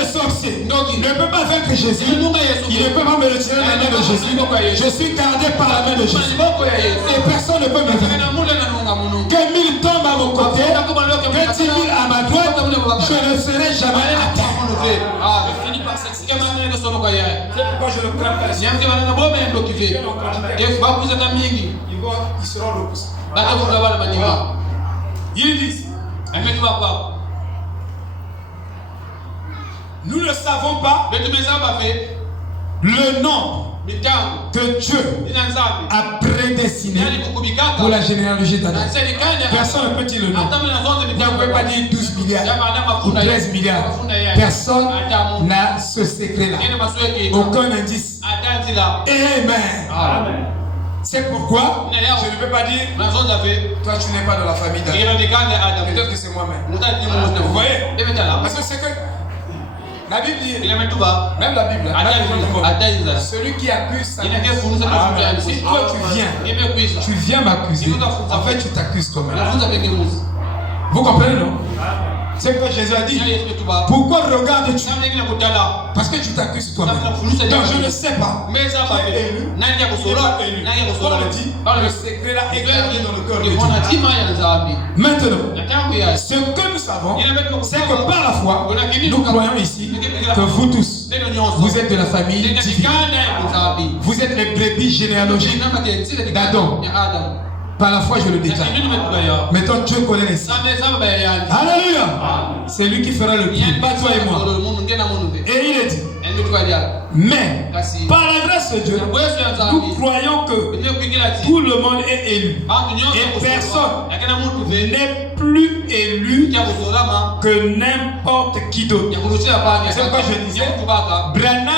le sorcier ne peut pas vaincre Jésus, il ne peut pas me retirer la main de Jésus. Je suis gardé par la main de Jésus. Et personne ne peut me vaincre. Que 1000 tombent à mon côté, que 10 000 à ma droite, je ne serai jamais à terre. C'est pourquoi je le prends pas. Ils seront repoussés. Il dit: nous ne savons pas le nom que Dieu a prédestiné pour la généalogie d'Adam. Personne ne peut dire le nom. Vous ne pouvez pas dire 12 milliards ou 13 milliards. Personne n'a ce secret-là. Aucun indice. Amen. C'est pourquoi je ne peux pas dire: toi tu n'es pas dans la famille d'Adam. Peut-être que c'est moi-même. Vous voyez? Parce que c'est que la Bible dit, même la Bible, celui qui accuse sa si toi tu viens m'accuser, en fait tu t'accuses toi-même. Vous comprenez, non? C'est quoi Jésus a dit: pourquoi regardes-tu? Parce que tu t'accuses toi-même. Donc je ne sais pas qui est élu, qui n'est pas élu. On le dit, le secret là est gardé dans le cœur de Dieu. Maintenant, ce que nous savons, c'est que par la foi, nous croyons ici que vous tous, vous êtes de la famille divine. Vous êtes les brebis généalogiques d'Adam. Par la foi, je le déclare. Maintenant, Dieu connaît les signes. Alléluia. C'est lui qui fera le bien, pas toi et moi. Et il est dit: mais par la grâce de Dieu, nous croyons que tout le monde est élu. Et personne n'est plus élu que n'importe qui d'autre. C'est pourquoi je disais, Branham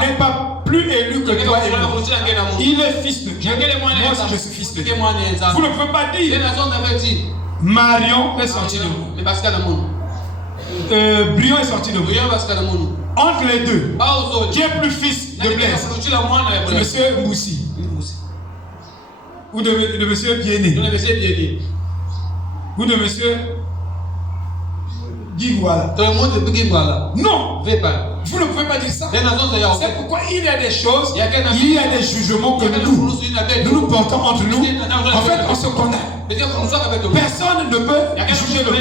n'est pas plus élu que toi et moi. Il est fils de Dieu. Moi aussi je suis fils de Dieu. Vous ne pouvez pas dire Marion est sorti de vous. Brion est sorti de vous. Entre les deux, qui est plus fils de Blaise? Monsieur Moussi. Ou de monsieur Bien-Né. Ou de monsieur Guiguala. Non. Vous ne pouvez pas dire ça. C'est pourquoi il y a des choses, il y a des jugements que nous portons entre nous. En fait, on se condamne. Personne ne peut juger l'autre.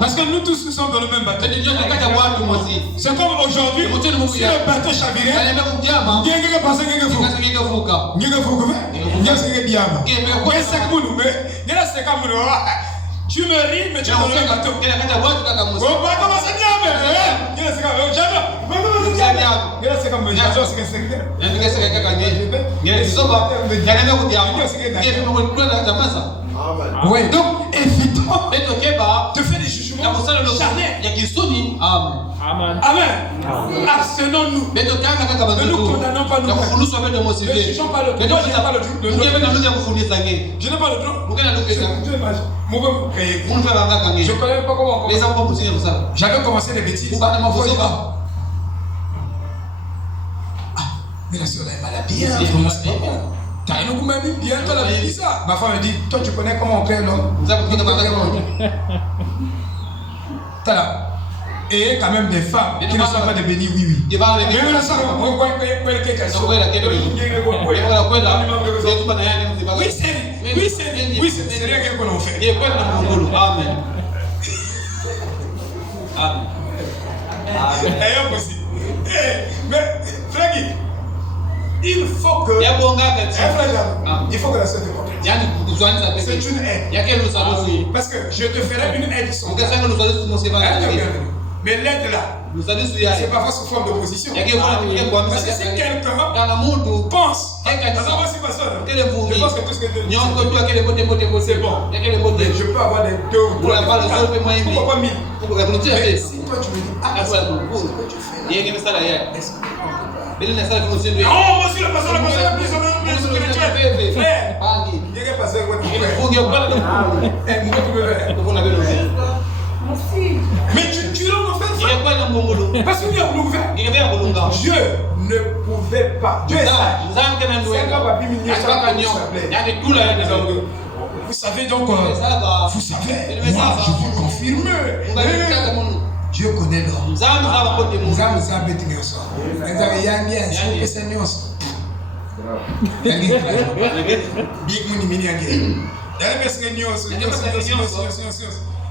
Parce que nous tous nous sommes dans le même bateau. C'est comme aujourd'hui, si le bateau chavirait, tu me ris, mais tu es dans le bateau. Oui, donc évitons de faire des jugements charnels. Amen. Amen. Abstenons-nous. Ne nous condamnons pas nous-mêmes. Ne jugeons pas l'autre. Moi, je n'ai pas le truc. Je n'ai pas le truc. Je ne connais pas comment on commence. J'avais commencé des bêtises. Mais la soeur là, elle m'a bien. T'as une maladie bien, toi la vie ça. Ma femme me dit, toi tu connais comment on crée l'homme. T'as là. Et quand même des femmes qui ne sont pas des bénis, oui. Oui, c'est rien qu'on fait. Amen. Amen. Possible. Mais, Frédéric, il faut que. Il faut que la sœur te comprenne. C'est une aide. Parce que je te ferai une aide sans. Mais l'aide là, c'est parfois sous forme d'opposition. Parce que si quelqu'un pense, je pense que tout ce que c'est bon. Je peux avoir des 2 ou 3. Pourquoi pas 1000? Mais si toi tu me dis, ah, c'est ce que tu fais là, est-ce que non, monsieur le pasteur, plus spirituel. Frère, il y a un pasteur mais tu l'as fait. Parce qu'il y a ouvert. Dieu ne pouvait pas. Dieu est sage. Vous savez donc, vous savez, moi je vous confirme. Dieu connaît l'homme.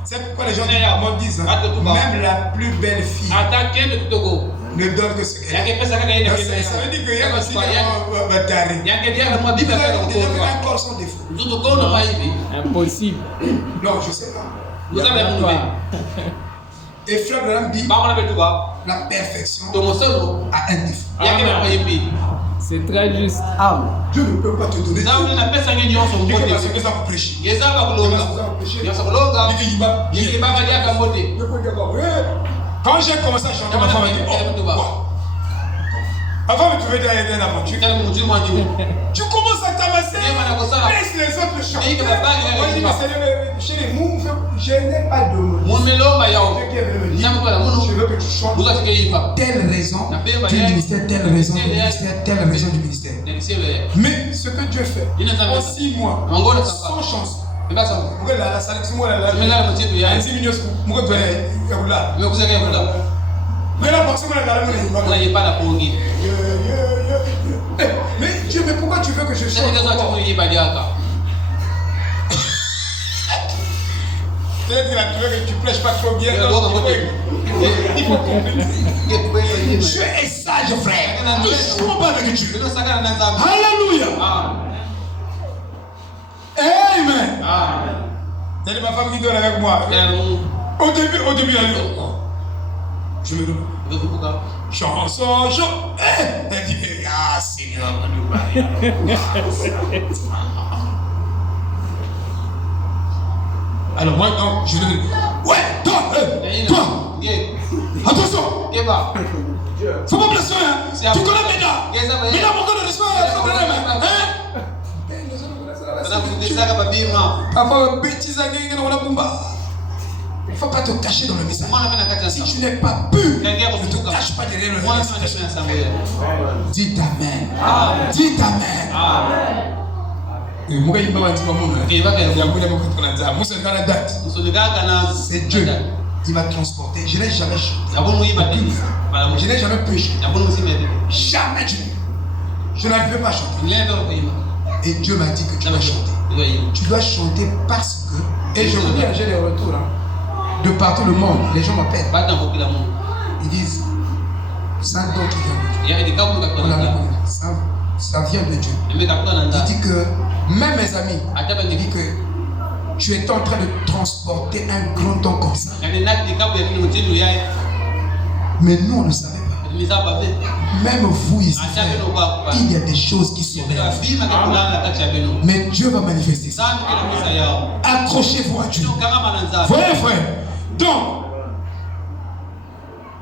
C'est pourquoi les gens disent, même la plus belle fille ne donne que ce qu'elle a. Ça veut dire qu'il y a aussi des tarés. Il y a encore son défaut. Impossible. Non, je ne sais pas. Et Frère Branham dit, la perfection a un défaut. C'est très juste. Dieu ne peut pas te donner tout. Parce que ça vous prêche. Quand j'ai commencé à chanter, ma femme m'a dit, oh, quoi? Avant de trouver une aventure, tu commences à t'amasser, laisse les autres chanter. Moi, je dis, mais chez les mots, je n'ai pas de mots. Je veux que tu chantes telle raison du ministère, telle raison du ministère, telle raison du ministère. Mais ce que Dieu fait, en 6 mois, sans chance. La mais Dieu, mais pourquoi tu veux que je chante? Peut-être qu'il a trouvé que tu prêches pas trop bien. Dieu est sage, frère. Ne jouons pas avec Dieu. Alléluia. Amen. C'est ma femme qui dort avec moi. Au début, elle dit, je me donne. Chanson, elle dit, ah, Seigneur, alors moi, donc, je lui dis, ouais, toi, attention, faut pas blesser, hein. Tu connais Méda, mon corps de l'espoir, parfois, bêtise à gagner dans la bomba. Il ne faut pas te cacher dans le message. Si tu n'es pas pur, ne te cache pas derrière le message. Dites Amen. Dites Amen. C'est Dieu qui m'a transporté. Je n'ai jamais chanté. Je n'ai jamais prêché. Jamais Dieu. Je n'arrivais pas à chanter. Et Dieu m'a dit que tu dois chanter. Tu dois chanter parce que. Et je reviens, j'ai des retours. De partout le monde, les gens m'appellent. Ils disent, c'est un don qui vient de Dieu. Ça vient de Dieu. Il dit que, même mes amis, il dit que tu es en train de transporter un grand don comme ça. Mais nous, on ne savait pas. Même vous ici, il y a des choses qui sont là. Mais Dieu va manifester ça. Accrochez-vous à Dieu. Voyez, frère. Donc,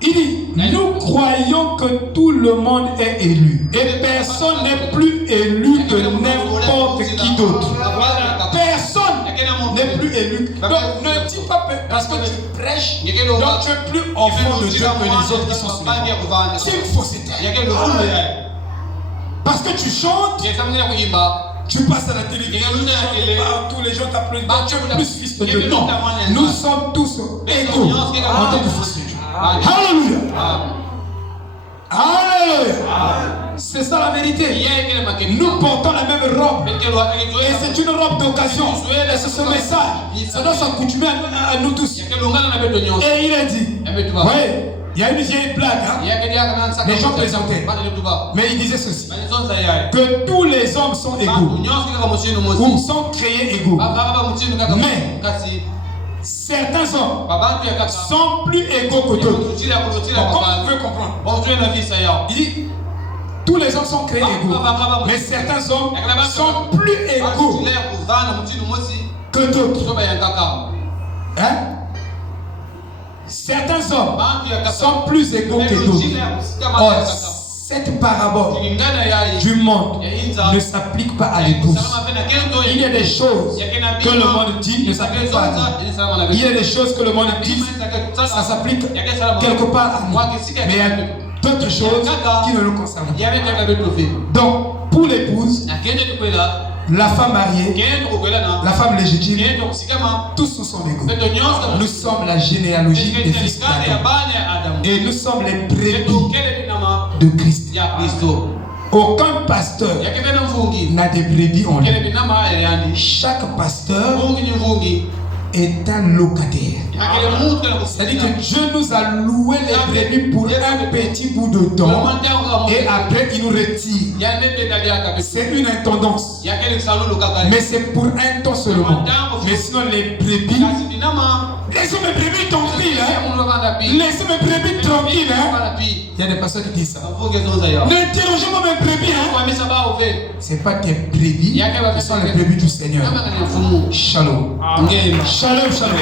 il dit, nous croyons que tout le monde est élu. Et personne n'est plus élu que n'importe qui d'autre. Personne n'est plus élu. Donc, ne dis pas parce que tu prêches, donc tu es plus enfant de Dieu que les autres qui sont sur les bancs. C'est une fausseté. Parce que tu chantes, tu passes à la télévision, tous les gens t'applaudissent. Donc tu es plus fils de Dieu. Non, nous sommes tous égaux en tant que fils de Dieu. Alléluia. Alléluia. C'est ça la vérité. Nous portons la même robe. Et c'est une robe d'occasion. Et c'est ce message. Ça doit s'accoutumer à nous tous. Et il a dit, voyez, il y a une vieille blague, hein? Les gens plaisantaient. Mais il disait ceci, que tous les hommes sont égaux, ou sont créés égaux. Mais certains hommes sont plus égaux que d'autres. Comment on peut comprendre? Il dit, tous les hommes sont créés égaux, mais certains hommes sont plus égaux que d'autres. Hein? Certains hommes sont plus égaux que d'autres. Or, cette parabole du monde ne s'applique pas à l'épouse. Il y a des choses que le monde dit ne s'applique pas à nous. Il y a des choses que le monde dit, ça s'applique quelque part à nous. Mais il y a d'autres choses qui ne nous concernent pas. Donc, pour l'épouse, la femme mariée, la femme légitime, tous nous sommes égaux. Nous sommes la généalogie des fils d'Adam. Et nous sommes les brebis de Christ. Aucun pasteur n'a des brebis en lui. Chaque pasteur est un locataire. C'est-à-dire que Dieu nous a loué les brebis pour un petit bout de temps et après il nous retire. C'est une intendance. Mais c'est pour un temps seulement. Mais sinon les brebis, laissez mes brebis tranquilles. Laissez mes brebis tranquilles. Il y a des pasteurs qui disent ça. N'interrogez pas mes brebis. Ce n'est pas tes brebis, ce sont les brebis du Seigneur. Shalom. Shalom, shalom.